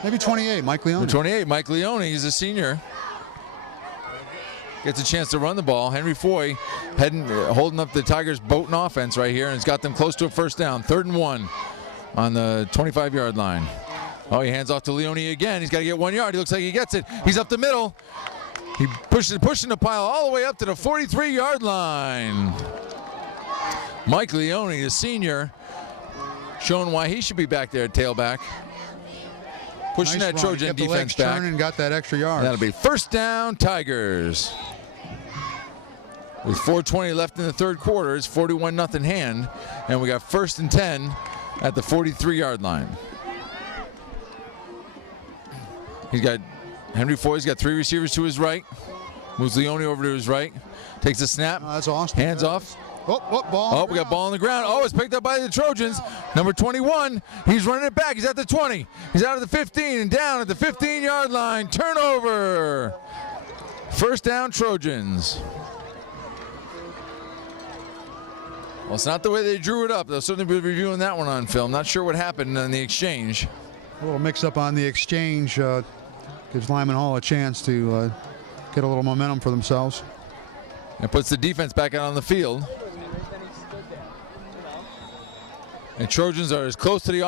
Maybe 28, Mike Leone. 28, Mike Leone. He's a senior. Gets a chance to run the ball. Henry Foy holding up the Tigers' boating offense right here, and it's got them close to a first down. 3rd and 1 on the 25-yard line. Oh, he hands off to Leone again. He's got to get 1 yard. He looks like he gets it. He's up the middle. He pushing the pile all the way up to the 43-yard line. Mike Leone, the senior, showing why he should be back there at tailback. Pushing Nice that run. Trojan Kept the defense legs back. turning and got that extra yard. That'll be first down, Tigers. With 4:20 left in the 3rd quarter, it's 41-0 Hand, and we got 1st and 10 at the 43-yard line. Henry Foy's got 3 receivers to his right. Moves Leone over to his right. Takes a snap. That's awesome. Hands off. Ball. We got ball on the ground. Oh, it's picked up by the Trojans. Number 21, he's running it back. He's at the 20. He's out of the 15 and down at the 15-yard line. Turnover. First down, Trojans. Well, it's not the way they drew it up. They'll certainly be reviewing that one on film. Not sure what happened in the exchange. A little mix-up on the exchange gives Lyman Hall a chance to get a little momentum for themselves. And puts the defense back out on the field. And Trojans are as close to the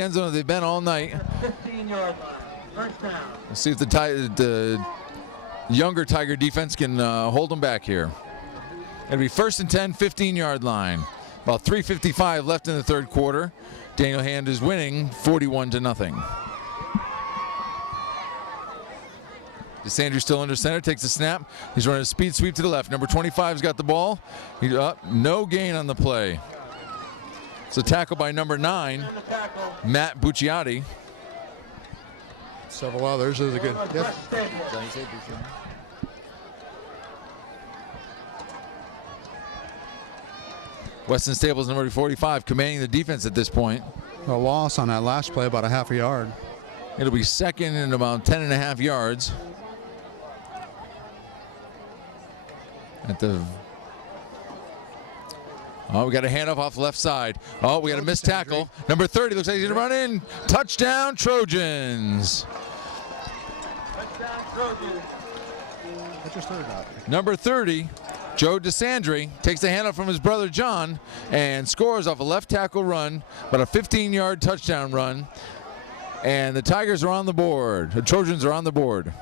end zone as they've been all night. 15-yard line. First down. Let's see if the younger Tiger defense can hold them back here. It'll be 1st and 10, 15-yard line. About 3:55 left in the 3rd quarter. Daniel Hand is winning 41-0. DeSandre still under center, takes a snap. He's running a speed sweep to the left. Number 25's got the ball. He's up, no gain on the play. It's a tackle by number 9, Matt Bucciati. Several others. This is a good. Yep. Weston Staples, number 45, commanding the defense at this point. A loss on that last play, about a half a yard. It'll be 2nd and about 10.5 yards. We got a handoff off the left side. Oh, we got a missed tackle. Number 30 looks like he's going to run in. Touchdown, Trojans. Touchdown, Trojans. I just heard that. Number 30, Joe DeSandre, takes the handoff from his brother John and scores off a left tackle run, but a 15-yard touchdown run. And the Tigers are on the board. The Trojans are on the board.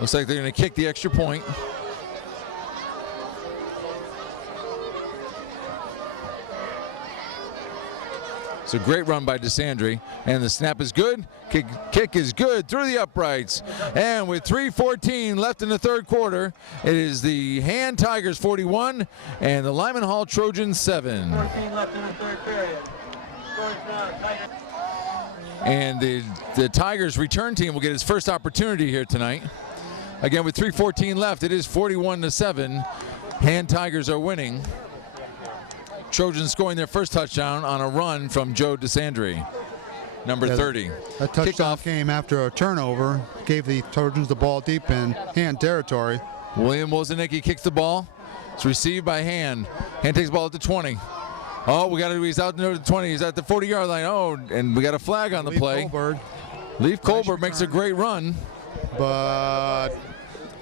Looks like they're going to kick the extra point. It's a great run by DeSandre, and the snap is good. Kick is good through the uprights. And with 3:14 left in the 3rd quarter, it is the Hand Tigers 41 and the Lyman Hall Trojans 7. 14 left in the 3rd period. Scores now, Tigers. And the Tigers return team will get its first opportunity here tonight. Again, with 3:14 left, it is 41-7. Hand Tigers are winning. Trojans scoring their first touchdown on a run from Joe DeSandre, number 30. That touchdown Kickoff. came after a turnover, gave the Trojans the ball deep in Hand territory. William Wozanicki kicks the ball. It's received by Hand. Hand takes the ball at the 20. Oh, he's out near the 20. He's at the 40-yard line. Oh, and we got a flag on the play. Leaf Colbert makes a great run. But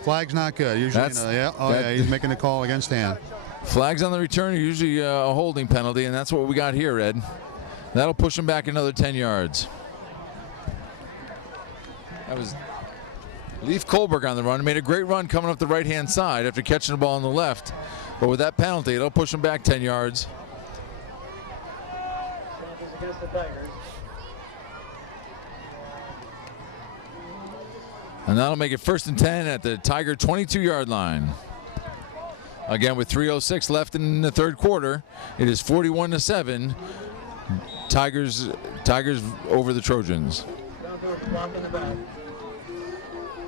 flag's not good. Usually, he's making a call against Hand. Flags on the return are usually a holding penalty, and that's what we got here, Ed. That'll push him back another 10 yards. That was Leaf Kohlberg on the run. Made a great run coming up the right-hand side after catching the ball on the left. But with that penalty, it'll push him back 10 yards. Against the Tigers. And that'll make it 1st and 10 at the Tiger 22-yard line. Again, with 3:06 left in the 3rd quarter, it is 41-7. Tigers over the Trojans.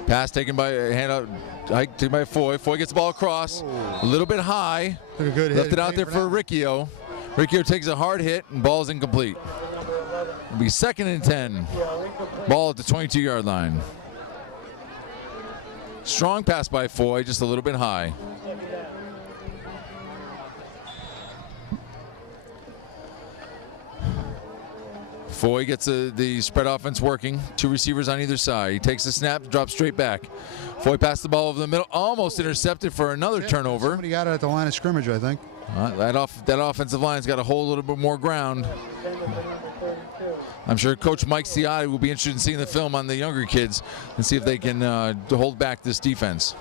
Pass taken by taken by Foy. Foy gets the ball across, a little bit high. Took a good left hit. it out there for Riccio. Riccio takes a hard hit and ball's incomplete. It'll be 2nd and 10. Ball at the 22-yard line. Strong pass by Foy, just a little bit high. Foy gets the spread offense working. 2 receivers on either side. He takes the snap, drops straight back. Foy passed the ball over the middle, almost intercepted for another turnover. Somebody got it at the line of scrimmage, I think. That offensive line's got to hold a little bit more ground. I'm sure Coach Mike Ciotti will be interested in seeing the film on the younger kids and see if they can hold back this defense.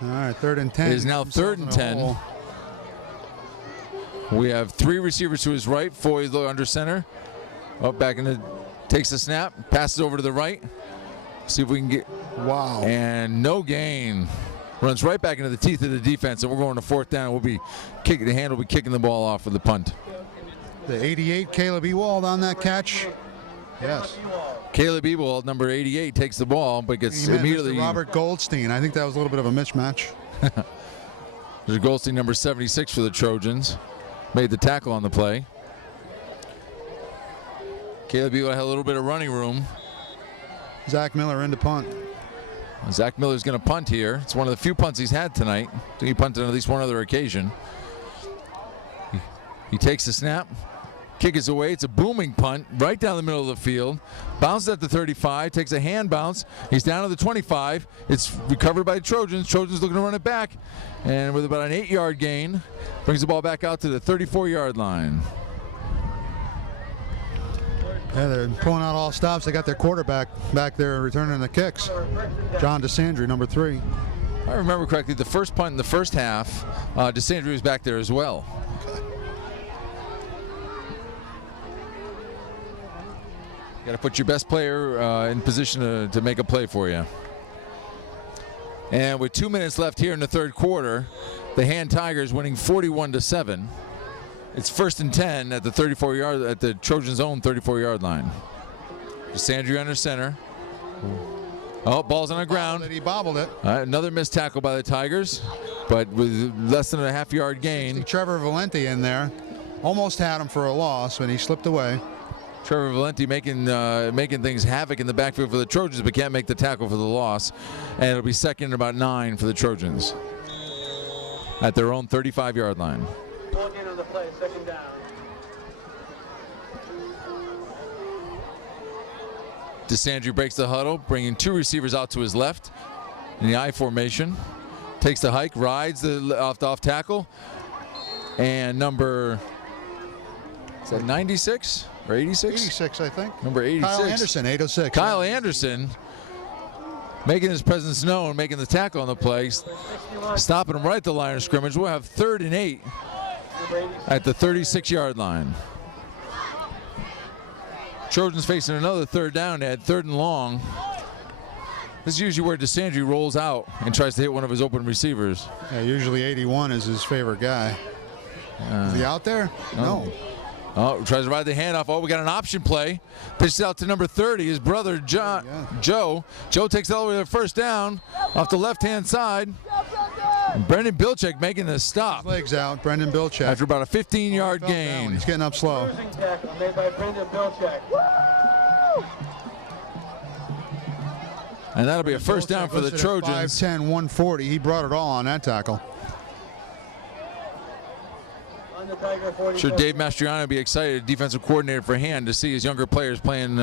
All right, 3rd and 10. It is now 3rd and 10. We have 3 receivers to his right. Foy under center. Back in the, takes the snap, passes over to the right. See if we can get. Wow. And no gain. Runs right back into the teeth of the defense, and we're going to 4th down. We'll be kicking. The hand will be kicking the ball off for the punt. The 88, Caleb Ewald on that catch. Yes. Caleb Ewald, number 88, takes the ball, but gets He met immediately. Mr. Robert Goldstein. I think that was a little bit of a mismatch. There's Goldstein, number 76 for the Trojans. Made the tackle on the play. Caleb Ewald had a little bit of running room. Zach Miller into punt. Zach Miller's going to punt here. It's one of the few punts he's had tonight. He punted on at least one other occasion. He takes the snap. Kick is away. It's a booming punt right down the middle of the field. Bounces at the 35. Takes a hand bounce. He's down to the 25. It's recovered by the Trojans. Trojans looking to run it back. And with about an 8-yard gain, brings the ball back out to the 34-yard line. Yeah, they're pulling out all stops. They got their quarterback back there returning the kicks. John DeSandre, number 3. If I remember correctly, the first punt in the first half, DeSandre was back there as well. Got to put your best player in position to make a play for you. And with 2 minutes left here in the 3rd quarter, the Hand Tigers winning 41-7. It's 1st and 10 at the 34-yard at the Trojans' own 34-yard line. DeSandre under center. Oh, ball's on the ground. He bobbled it. Another missed tackle by the Tigers, but with less than a half-yard gain. Trevor Valenti in there. Almost had him for a loss when he slipped away. Trevor Valenti making things havoc in the backfield for the Trojans, but can't make the tackle for the loss. And it'll be 2nd and about 9 for the Trojans at their own 35-yard line. Walking on the play, 2nd down. DeSandre breaks the huddle, bringing 2 receivers out to his left in the I formation. Takes the hike, rides the off tackle, and number, is that 96 or 86? 86, I think. Number 86. Kyle Anderson, 806. Kyle Anderson making his presence known, making the tackle on the play, stopping him right at the line of scrimmage. We'll have 3rd and 8 at the 36-yard line. Trojans facing another 3rd down at 3rd and long. This is usually where DeSandre rolls out and tries to hit one of his open receivers. Yeah, usually 81 is his favorite guy. Is he out there? No. Oh, tries to ride the handoff. Oh, we got an option play. Pitched out to number 30, his brother Joe. Joe takes it all the way to the 1st down off the left-hand side. And Brendan Bilchek making the stop. His legs out, Brendan Bilchek. After about a 15-yard gain. He's getting up slow. Closing tackle made by Brendan Bilchek. And that'll be a 1st down for the Trojans. 5'10", 140. He brought it all on that tackle. On the Tiger 40. Sure, Dave Mastriano would be excited, defensive coordinator for Hand, to see his younger players playing,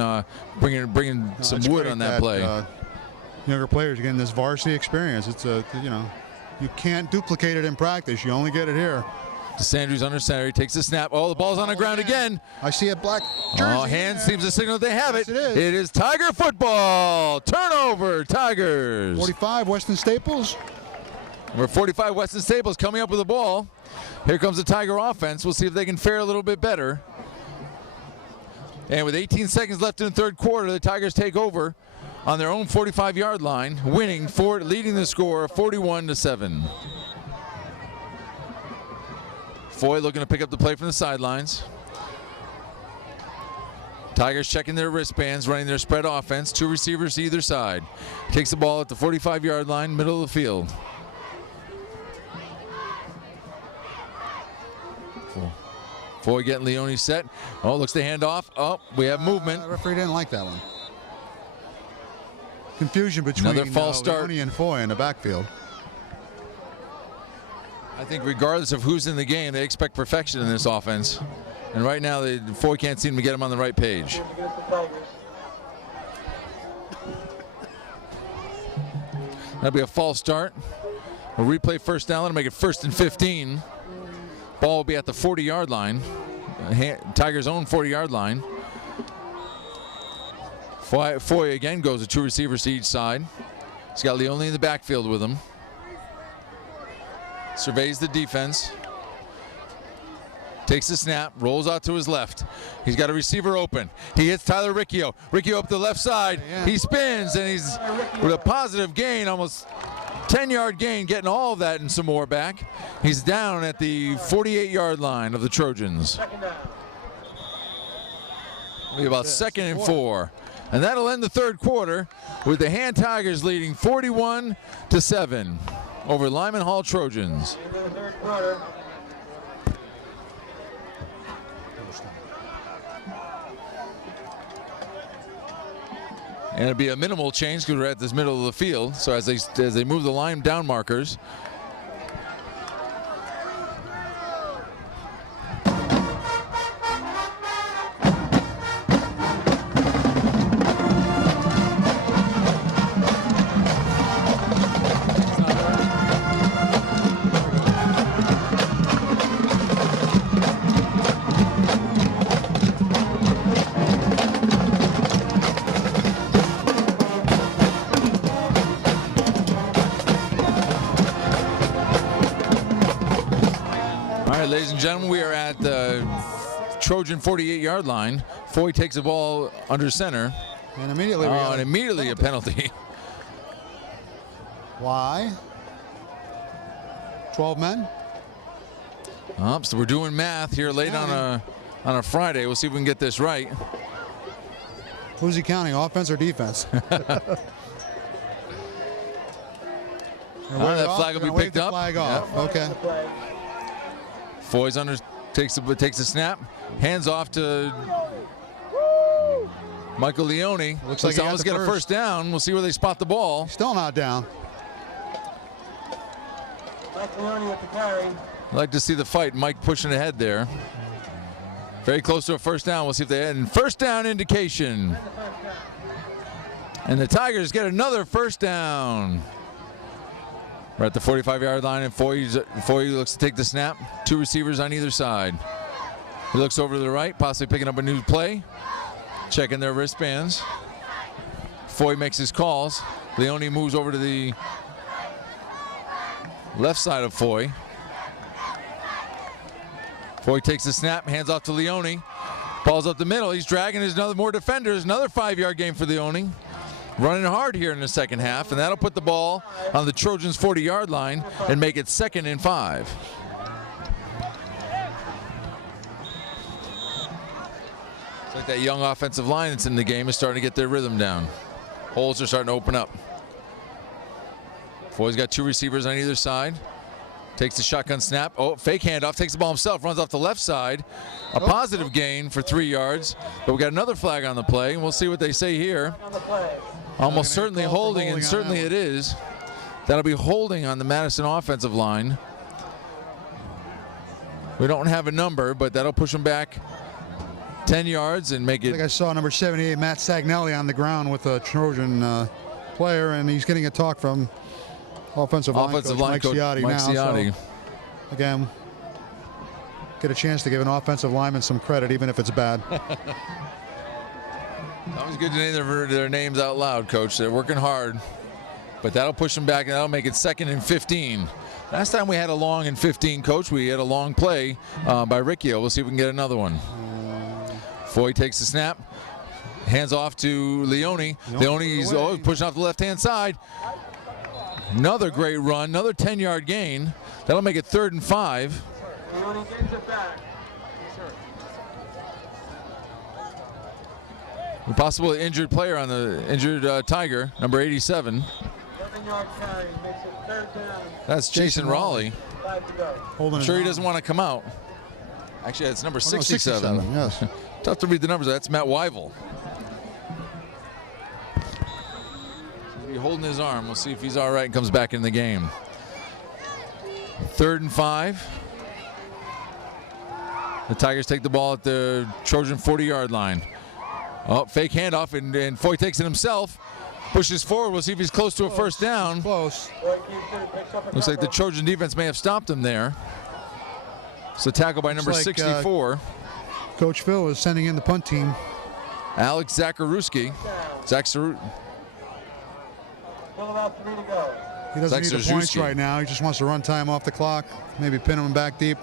bringing some It's wood great on that play. Younger players getting this varsity experience. It's you can't duplicate it in practice. You only get it here. DeSandre's under center. He takes the snap. Oh, the ball's on the ground again. I see a black jersey. Oh, Hand seems to signal that they have Yes, it. it is. It is Tiger football. Turnover, Tigers. 45, Weston Staples. Number 45, Weston Staples coming up with the ball. Here comes the Tiger offense. We'll see if they can fare a little bit better. And with 18 seconds left in the 3rd quarter, the Tigers take over on their own 45-yard line, leading the score 41-7. Foy looking to pick up the play from the sidelines. Tigers checking their wristbands, running their spread offense. 2 receivers to either side. Takes the ball at the 45-yard line, middle of the field. Foy getting Leone set. Oh, looks the hand off. Oh, we have movement. Referee didn't like that one. Confusion between Another false start. Leone and Foy in the backfield. I think regardless of who's in the game, they expect perfection in this offense. And right now, Foy can't seem to get him on the right page. That'll be a false start. We'll replay first down and make it 1st and 15. Ball will be at the 40-yard line. Tigers' own 40-yard line. Foy again goes with 2 receivers to each side. He's got Leone in the backfield with him. Surveys the defense. Takes the snap, rolls out to his left. He's got a receiver open. He hits Tyler Riccio. Riccio up the left side. Yeah. He spins, and he's with a positive gain, almost 10-yard gain, getting all of that and some more back. He's down at the 48-yard line of the Trojans. It'll be about 2nd and 4. And that'll end the 3rd quarter with the Hand Tigers leading 41-7 over Lyman Hall Trojans. And it'll be a minimal change because we're at this middle of the field. So as they move the line down markers. Ladies and gentlemen, we are at the Trojan 48-yard line. Foy takes the ball under center. And immediately, a penalty. Why? 12 men? So we're doing math here late on a Friday. We'll see if we can get this right. Who's he counting, offense or defense? That flag will be picked up. Flag off. Yep. Okay. Foy's takes the snap, hands off to Michael Leone. Looks like he almost get a first down. We'll see where they spot the ball. Still not down. Mike Leone with the carry. I'd like to see the fight. Mike pushing ahead there. Very close to a first down. We'll see if they had first down indication. And the Tigers get another first down. We're at the 45-yard line, and Foy looks to take the snap. 2 receivers on either side. He looks over to the right, possibly picking up a new play. Checking their wristbands. Foy makes his calls. Leone moves over to the left side of Foy. Foy takes the snap, hands off to Leone. Ball's up the middle. He's dragging his more defenders. Another 5-yard gain for Leone. Running hard here in the second half, and that'll put the ball on the Trojans' 40-yard line and make it 2nd and 5. It's like that young offensive line that's in the game is starting to get their rhythm down. Holes are starting to open up. Foy's got 2 receivers on either side. Takes the shotgun snap. Oh, fake handoff. Takes the ball himself. Runs off the left side. A positive gain for 3 yards. But we got another flag on the play, and we'll see what they say here. Almost certainly holding, and certainly it is. That'll be holding on the Madison offensive line. We don't have a number, but that'll push them back 10 yards and make it. I think I saw number 78, Matt Sagnelli, on the ground with a Trojan player, and he's getting a talk from offensive line coach Mike Ciotti now. So, again, get a chance to give an offensive lineman some credit, even if it's bad. Always good to name their names out loud, Coach. They're working hard, but that'll push them back, and that'll make it 2nd and 15. Last time we had a long and 15, Coach, we had a long play by Riccio. We'll see if we can get another one. Foy takes the snap, hands off to Leone. Leone's pushing off the left-hand side. Another great run, another 10-yard gain. That'll make it 3rd and 5. Leone gets it back. A possible injured player on the injured Tiger, number 87. 7-yard carry makes it 3rd down. That's Jason Raleigh. 5 to go. I'm sure he doesn't want to come out. Actually, it's number Oh, no, 67. yes. Tough to read the numbers. That's Matt Weivel. He's holding his arm. We'll see if he's all right and comes back in the game. 3rd and 5. The Tigers take the ball at the Trojan 40-yard line. Oh, fake handoff, and Foy takes it himself. Pushes forward. We'll see if he's close to a first down. Close. Looks like the Trojan defense may have stopped him there. So tackle by number 64. Coach Phil is sending in the punt team. Alex Zakaruski. Still about 3 to go. He doesn't need the points Zakrzewski. right now. He just wants to run time off the clock. Maybe pin him back deep.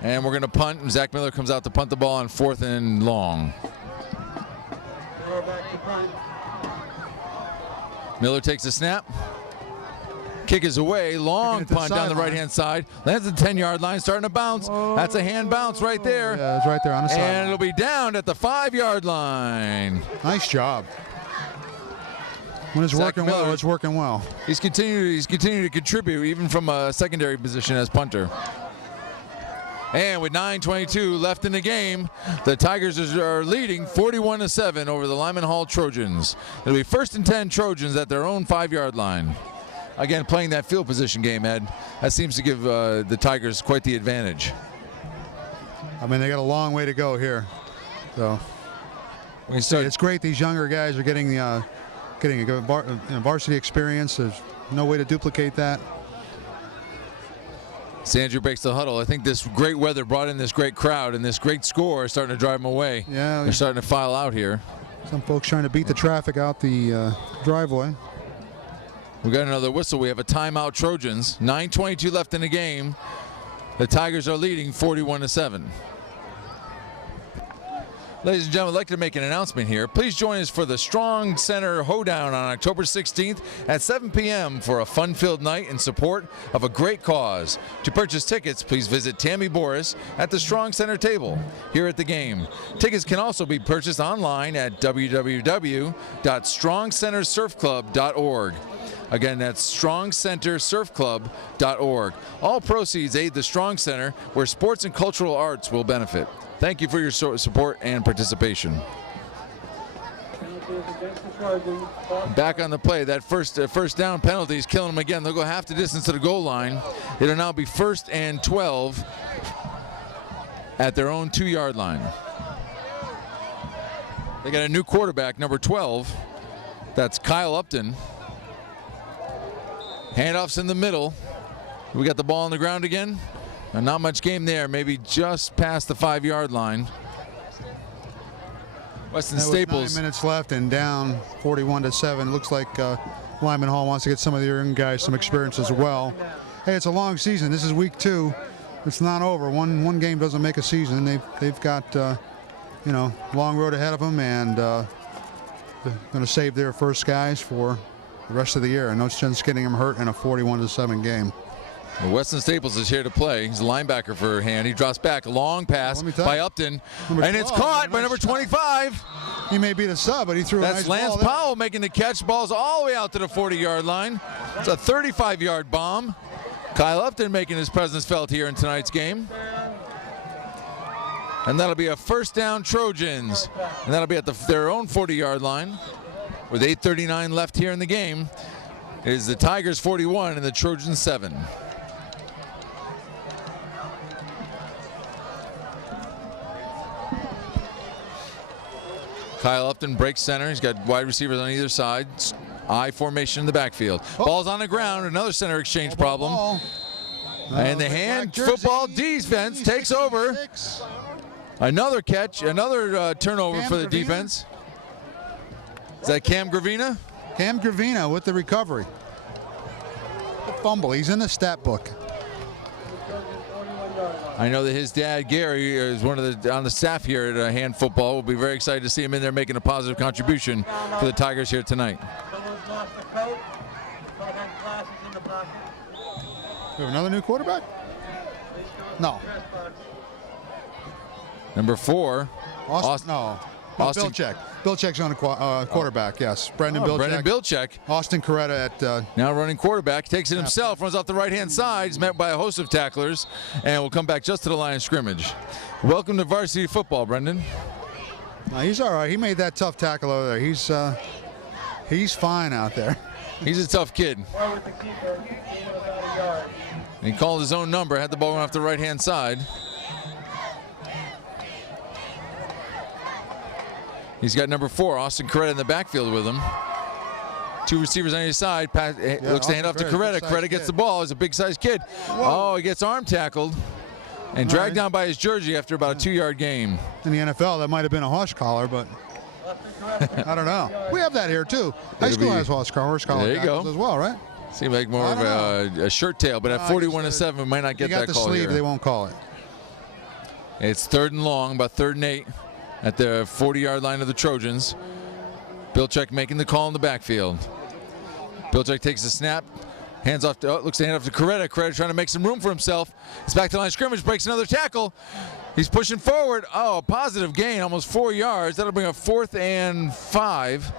And we're going to punt. And Zach Miller comes out to punt the ball on 4th and long. Back to punt. Miller takes the snap. Kick is away. Long punt down the right-hand side. Lands at the 10-yard line, starting to bounce. That's a hand bounce right there. Yeah, it's right there on the side. And it'll be down at the 5-yard line. Nice job. When it's Zach working Miller. well, it's working well. He's continuing to contribute even from a secondary position as punter. And with 9:22 left in the game, the Tigers are leading 41-7 over the Lyman Hall Trojans. It'll be 1st and 10 Trojans at their own 5-yard line. Again, playing that field position game, Ed, that seems to give the Tigers quite the advantage. I mean, they got a long way to go here. So it's great these younger guys are getting a good varsity experience. There's no way to duplicate that. Sandrew breaks the huddle. I think this great weather brought in this great crowd, and this great score is starting to drive them away. Yeah, they're starting to file out here. Some folks trying to beat the traffic out the driveway. We got another whistle. We have a timeout, Trojans. 9:22 left in the game. The Tigers are leading 41-7. Ladies and gentlemen, I'd like to make an announcement here. Please join us for the Strong Center Hoedown on October 16th at 7 p.m. for a fun-filled night in support of a great cause. To purchase tickets, please visit Tammy Boris at the Strong Center table here at the game. Tickets can also be purchased online at www.strongcentersurfclub.org. Again, that's strongcentersurfclub.org. All proceeds aid the Strong Center, where sports and cultural arts will benefit. Thank you for your support and participation. Back on the play, that first down penalty is killing them again. They'll go half the distance to the goal line. It'll now be 1st and 12 at their own 2-yard line. They got a new quarterback, number 12. That's Kyle Upton. Handoffs in the middle. We got the ball on the ground again. And not much game there, maybe just past the 5-yard line. Weston Staples. 9 minutes left and down 41-7. Looks like Lyman Hall wants to get some of the young guys some experience as well. Hey, it's a long season. This is week 2. It's not over. One game doesn't make a season. They've got long road ahead of them, and they're going to save their first guys for the rest of the year. No sense getting them hurt in a 41-7 game. Well, Weston Staples is here to play. He's a linebacker for Hand. He drops back. A long pass by Upton. And it's caught by number 25. He may be the sub, but he threw a nice ball. That's Lance Powell making the catch. Ball's all the way out to the 40-yard line. It's a 35-yard bomb. Kyle Upton making his presence felt here in tonight's game. And that'll be a 1st down Trojans. And that'll be at their own 40-yard line. With 8:39 left here in the game, it is the Tigers 41 and the Trojans 7. Kyle Upton breaks center. He's got wide receivers on either side. I formation in the backfield. Ball's on the ground. Another center exchange problem. And the Hand football defense takes over. Another catch, another turnover for the defense. Is that Cam Gravina? Cam Gravina with the recovery. The fumble. He's in the stat book. I know that his dad, Gary, is one of on the staff here at Hand Football. We'll be very excited to see him in there making a positive contribution for the Tigers here tonight. We have another new quarterback? No. Number 4. Austin. No. Austin Bilczek. Bilczek's on a quarterback, yes. Brendan Bilczek. Brendan Bilczek. Austin Coretta at... Now running quarterback. Takes it himself. Runs off the right-hand side. He's met by a host of tacklers. And will come back just to the line of scrimmage. Welcome to varsity football, Brendan. He's all right. He made that tough tackle over there. He's fine out there. He's a tough kid. And he called his own number. Had the ball going off the right-hand side. He's got number 4, Austin Coretta, in the backfield with him. 2 receivers on either side. Looks to hand off to Coretta. Coretta gets the ball. He's a big-sized kid. Whoa. Oh, he gets arm tackled and dragged down by his jersey after about a 2-yard gain. In the NFL, that might have been a horse collar, but I don't know. We have that here, too. High school has horse collar there you go. as well, right? Seems like more of a shirt tail, but at 41-7, we might not get that call sleeve, here. They won't call it. It's 3rd and long, about 3rd and 8 at the 40-yard line of the Trojans. Bilczek making the call in the backfield. Bilczek takes the snap, hands off to, looks to hand off to Coretta. Coretta trying to make some room for himself. He's back to the line of scrimmage, breaks another tackle. He's pushing forward. Oh, a positive gain, almost 4 yards. That'll bring up 4th and 5.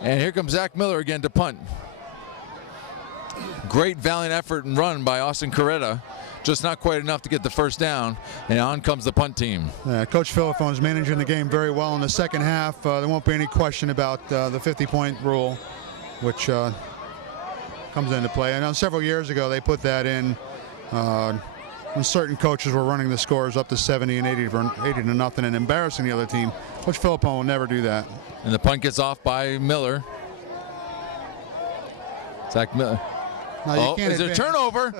And here comes Zach Miller again to punt. Great valiant effort and run by Austin Coretta. Just not quite enough to get the first down, and on comes the punt team. Coach Philippone is managing the game very well in the second half. There won't be any question about the 50-point rule, which comes into play. I know several years ago they put that in when certain coaches were running the scores up to 70 and 80 to nothing and embarrassing the other team. Coach Philippone will never do that. And the punt gets off by Miller. Zach Miller. No, is there a turnover?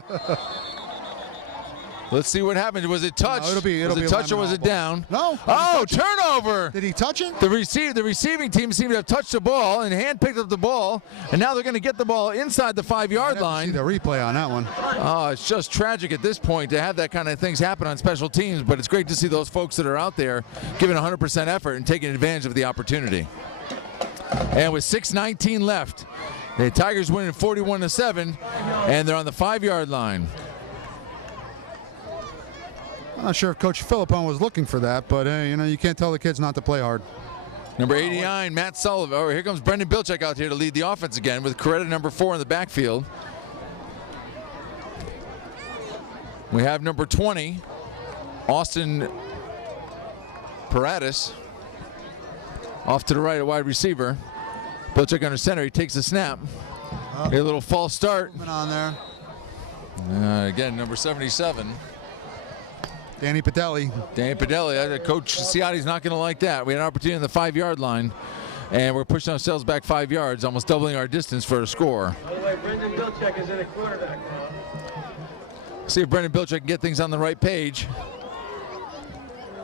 Let's see what happened. Was it touched? No, was it touched or was it down? No. Oh, turnover! Did he touch it? The receiving team seemed to have touched the ball and hand picked up the ball, and now they're going to get the ball inside the 5-yard line. See the replay on that one. Oh, it's just tragic at this point to have that kind of things happen on special teams, but it's great to see those folks that are out there giving 100% effort and taking advantage of the opportunity. And with 6:19 left, the Tigers winning 41-7, and they're on the 5-yard line. I'm not sure if Coach Philippone was looking for that, but you can't tell the kids not to play hard. Number 89, Matt Sullivan. Oh, here comes Brendan Bilczek out here to lead the offense again with Coretta number 4 in the backfield. We have number 20, Austin Paratus, off to the right, a wide receiver. Bilczek under center. He takes the snap. A little false start. On there. Again, number 77. Danny Patelli. Coach Ciotti's not going to like that. We had an opportunity on the 5-yard line, and we're pushing ourselves back 5 yards, almost doubling our distance for a score. By the way, Brendan Bilczek is in a quarterback now. See if Brendan Bilczek can get things on the right page.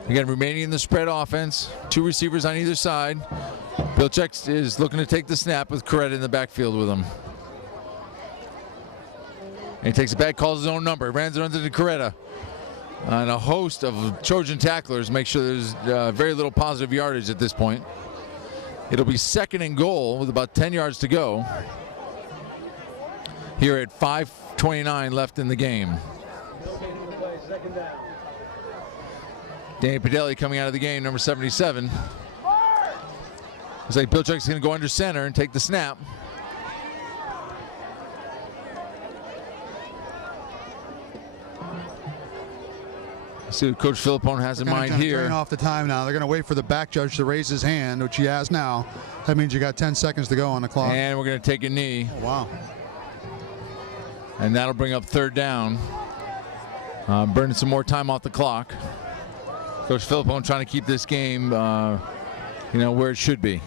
Again, remaining in the spread offense. 2 receivers on either side. Bilczek is looking to take the snap with Coretta in the backfield with him. And he takes it back, calls his own number. Runs into Coretta. And a host of Trojan tacklers make sure there's very little positive yardage at this point. It'll be 2nd and goal with about 10 yards to go here at 5:29 left in the game. Danny Patelli coming out of the game, number 77. Looks like Bilczek's going to go under center and take the snap. See what Coach Philippone has in mind here. Drain off the time now. They're going to wait for the back judge to raise his hand, which he has now. That means you got 10 seconds to go on the clock. And we're going to take a knee. Oh, wow. And that'll bring up 3rd down. Burning some more time off the clock. Coach Philippone trying to keep this game, where it should be.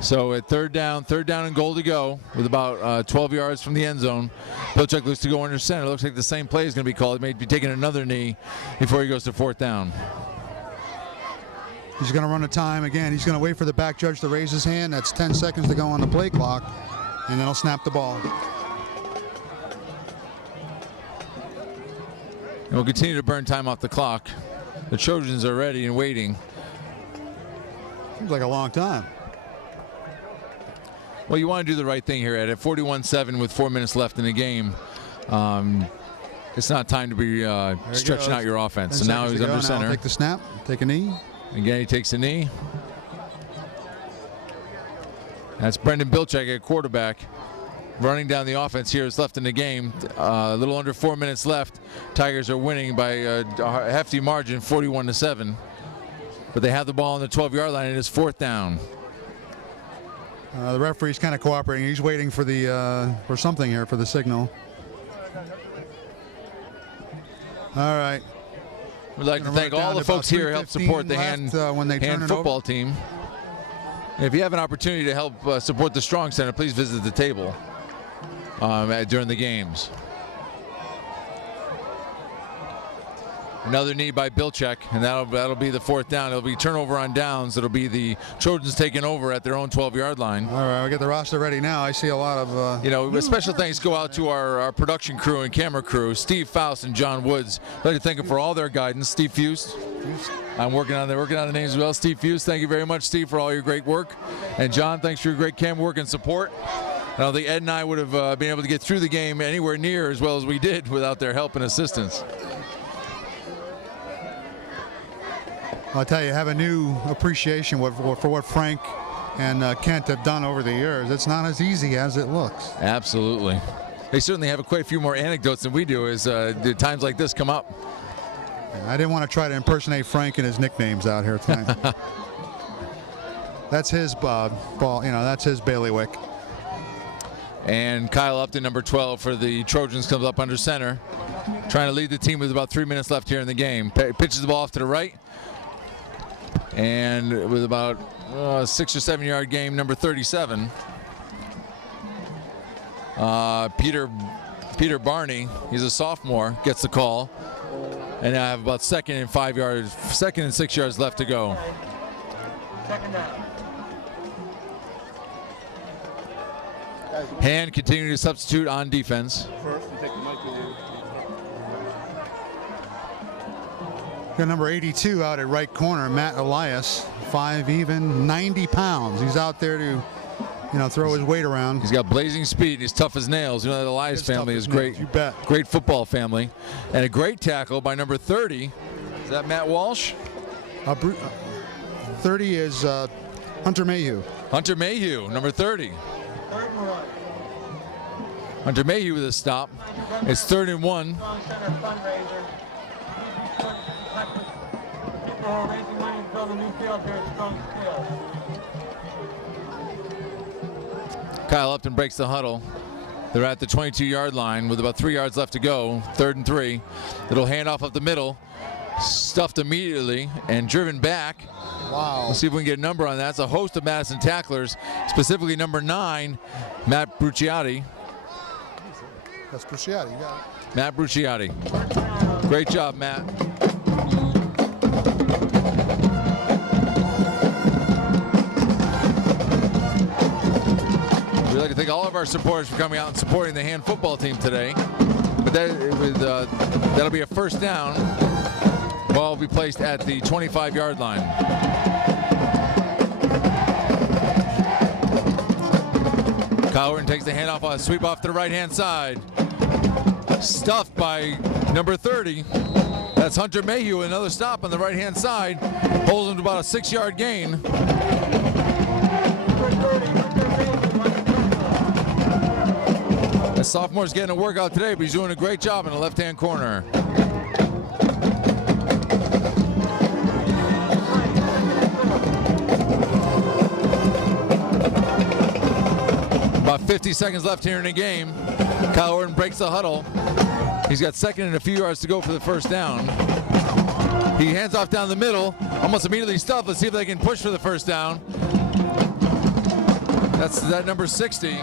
So at 3rd down and goal to go with about 12 yards from the end zone. Bilczek looks to go under center. Looks like the same play is going to be called. He may be taking another knee before he goes to 4th down. He's going to run a time again. He's going to wait for the back judge to raise his hand. That's 10 seconds to go on the play clock, and then he'll snap the ball. And we'll continue to burn time off the clock. The Trojans are ready and waiting. Seems like a long time. Well, you want to do the right thing here, Ed. At 41-7 with 4 minutes left in the game, It's not time to be stretching out your offense. So now he's under center. Take the snap, take a knee. Again, he takes a knee. That's Brendan Bilczak at quarterback. Running down the offense here is left in the game. A little under 4 minutes left. Tigers are winning by a hefty margin, 41-7. But they have the ball on the 12-yard line. It is 4th down. The referee's kind of cooperating. He's waiting for the for something here for the signal. All right. We'd like to thank all the folks here who help support the hand football team. If you have an opportunity to help support the Strong Center, please visit the table during the games. Another knee by Bilczak, and that'll be the 4th down. It'll be turnover on downs. It'll be the Trojans taking over at their own 12-yard line. All right, we get the roster ready now. I see a lot of... special thanks go out to our production crew and camera crew, Steve Faust and John Woods. I'd like to thank them for all their guidance. Steve Fust. I'm working on the names as well. Steve Fust, thank you very much, Steve, for all your great work. And John, thanks for your great camera work and support. I don't think Ed and I would have been able to get through the game anywhere near as well as we did without their help and assistance. I'll tell you, I have a new appreciation for what Frank and Kent have done over the years. It's not as easy as it looks. Absolutely. They certainly have quite a few more anecdotes than we do as times like this come up. I didn't want to try to impersonate Frank and his nicknames out here tonight. That's his ball, that's his bailiwick. And Kyle Upton, number 12 for the Trojans, comes up under center, trying to lead the team with about 3 minutes left here in the game. Pitches the ball off to the right. And with about 6 or 7 yard game, number 37, Peter Barney, he's a sophomore, gets the call. And I have about 2nd and 6 yards left to go. Second down. Hand continuing to substitute on defense. Got number 82 out at right corner, Matt Elias, 5 even, 90 pounds. He's out there to, throw his weight around. He's got blazing speed. He's tough as nails. The Elias family is great. You bet. Great football family. And a great tackle by number 30. Is that Matt Walsh? 30 is Hunter Mayhew. Hunter Mayhew, number 30. Hunter Mayhew with a stop. It's 3rd and 1. Raising money to build a new field here at Strong Field. Kyle Upton breaks the huddle. They're at the 22-yard line with about 3 yards left to go. 3rd and 3. Little handoff up the middle. Stuffed immediately and driven back. Wow. Let's see if we can get a number on that. It's a host of Madison tacklers, specifically number 9, Matt Brucciati. That's Brucciati. You got it. Matt Brucciati. Great job, Matt. We'd like to thank all of our supporters for coming out and supporting the hand football team today. But that'll be a 1st down. Ball will be placed at the 25-yard line. Kyle Orton takes the handoff on a sweep off to the right-hand side. Stuffed by number 30. That's Hunter Mayhew. Another stop on the right-hand side. Holds him to about a 6-yard gain. The sophomore's getting a workout today, but he's doing a great job in the left-hand corner. About 50 seconds left here in the game. Kyle Orton breaks the huddle. He's got 2nd and a few yards to go for the 1st down. He hands off down the middle, almost immediately stuffed. Let's see if they can push for the 1st down. That's that number 60.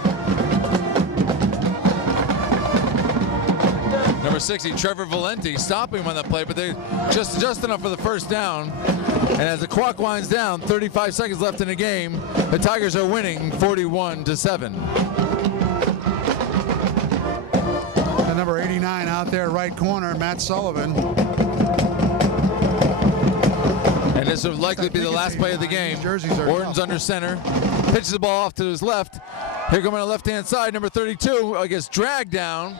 Number 60, Trevor Valenti, stopping him on that play, but they just enough for the 1st down. And as the clock winds down, 35 seconds left in the game, the Tigers are winning 41-7. And number 89 out there, right corner, Matt Sullivan. And this will likely be the last play of the game. Orton's under center, pitches the ball off to his left. Here coming on the left-hand side, number 32 gets dragged down.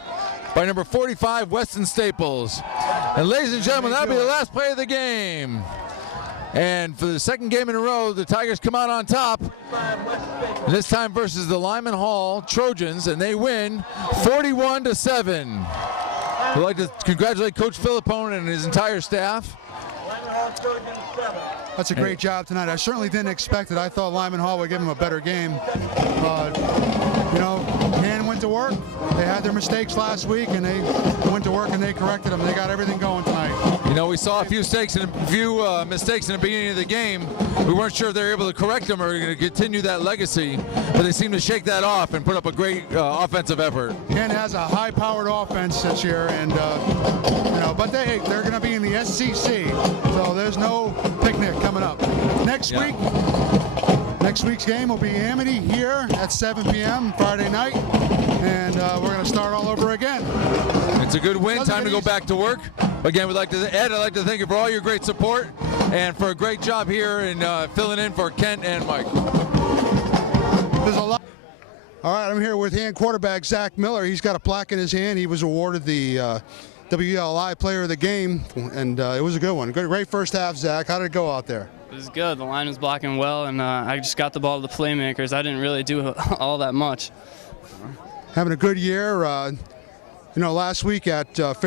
by number 45, Weston Staples. And ladies and gentlemen, that'll be the last play of the game. And for the second game in a row, the Tigers come out on top. This time versus the Lyman Hall Trojans, and they win 41-7. We'd like to congratulate Coach Filippone and his entire staff. That's a great job tonight. I certainly didn't expect it. I thought Lyman Hall would give him a better game. You know, Han went to work. They had their mistakes last week, and they went to work and they corrected them. They got everything going tonight. You know, we saw a few mistakes in the beginning of the game. We weren't sure if they were able to correct them or going to continue that legacy, but they seemed to shake that off and put up a great offensive effort. Han has a high-powered offense this year, and you know, but they're going to be in the SEC, so there's no picnic coming up. Next week's game will be Amity here at 7 p.m. Friday night, and we're going to start all over again. It's a good win. Time to go back to work. Again, I'd like to thank you for all your great support and for a great job here in filling in for Kent and Mike. There's a lot. All right, I'm here with hand quarterback Zach Miller. He's got a plaque in his hand. He was awarded the WLI Player of the Game, and it was a good one. Great first half, Zach. How did it go out there? It was good. The line was blocking well, and I just got the ball to the playmakers. I didn't really do all that much. Having a good year. You know, last week at Fairfield.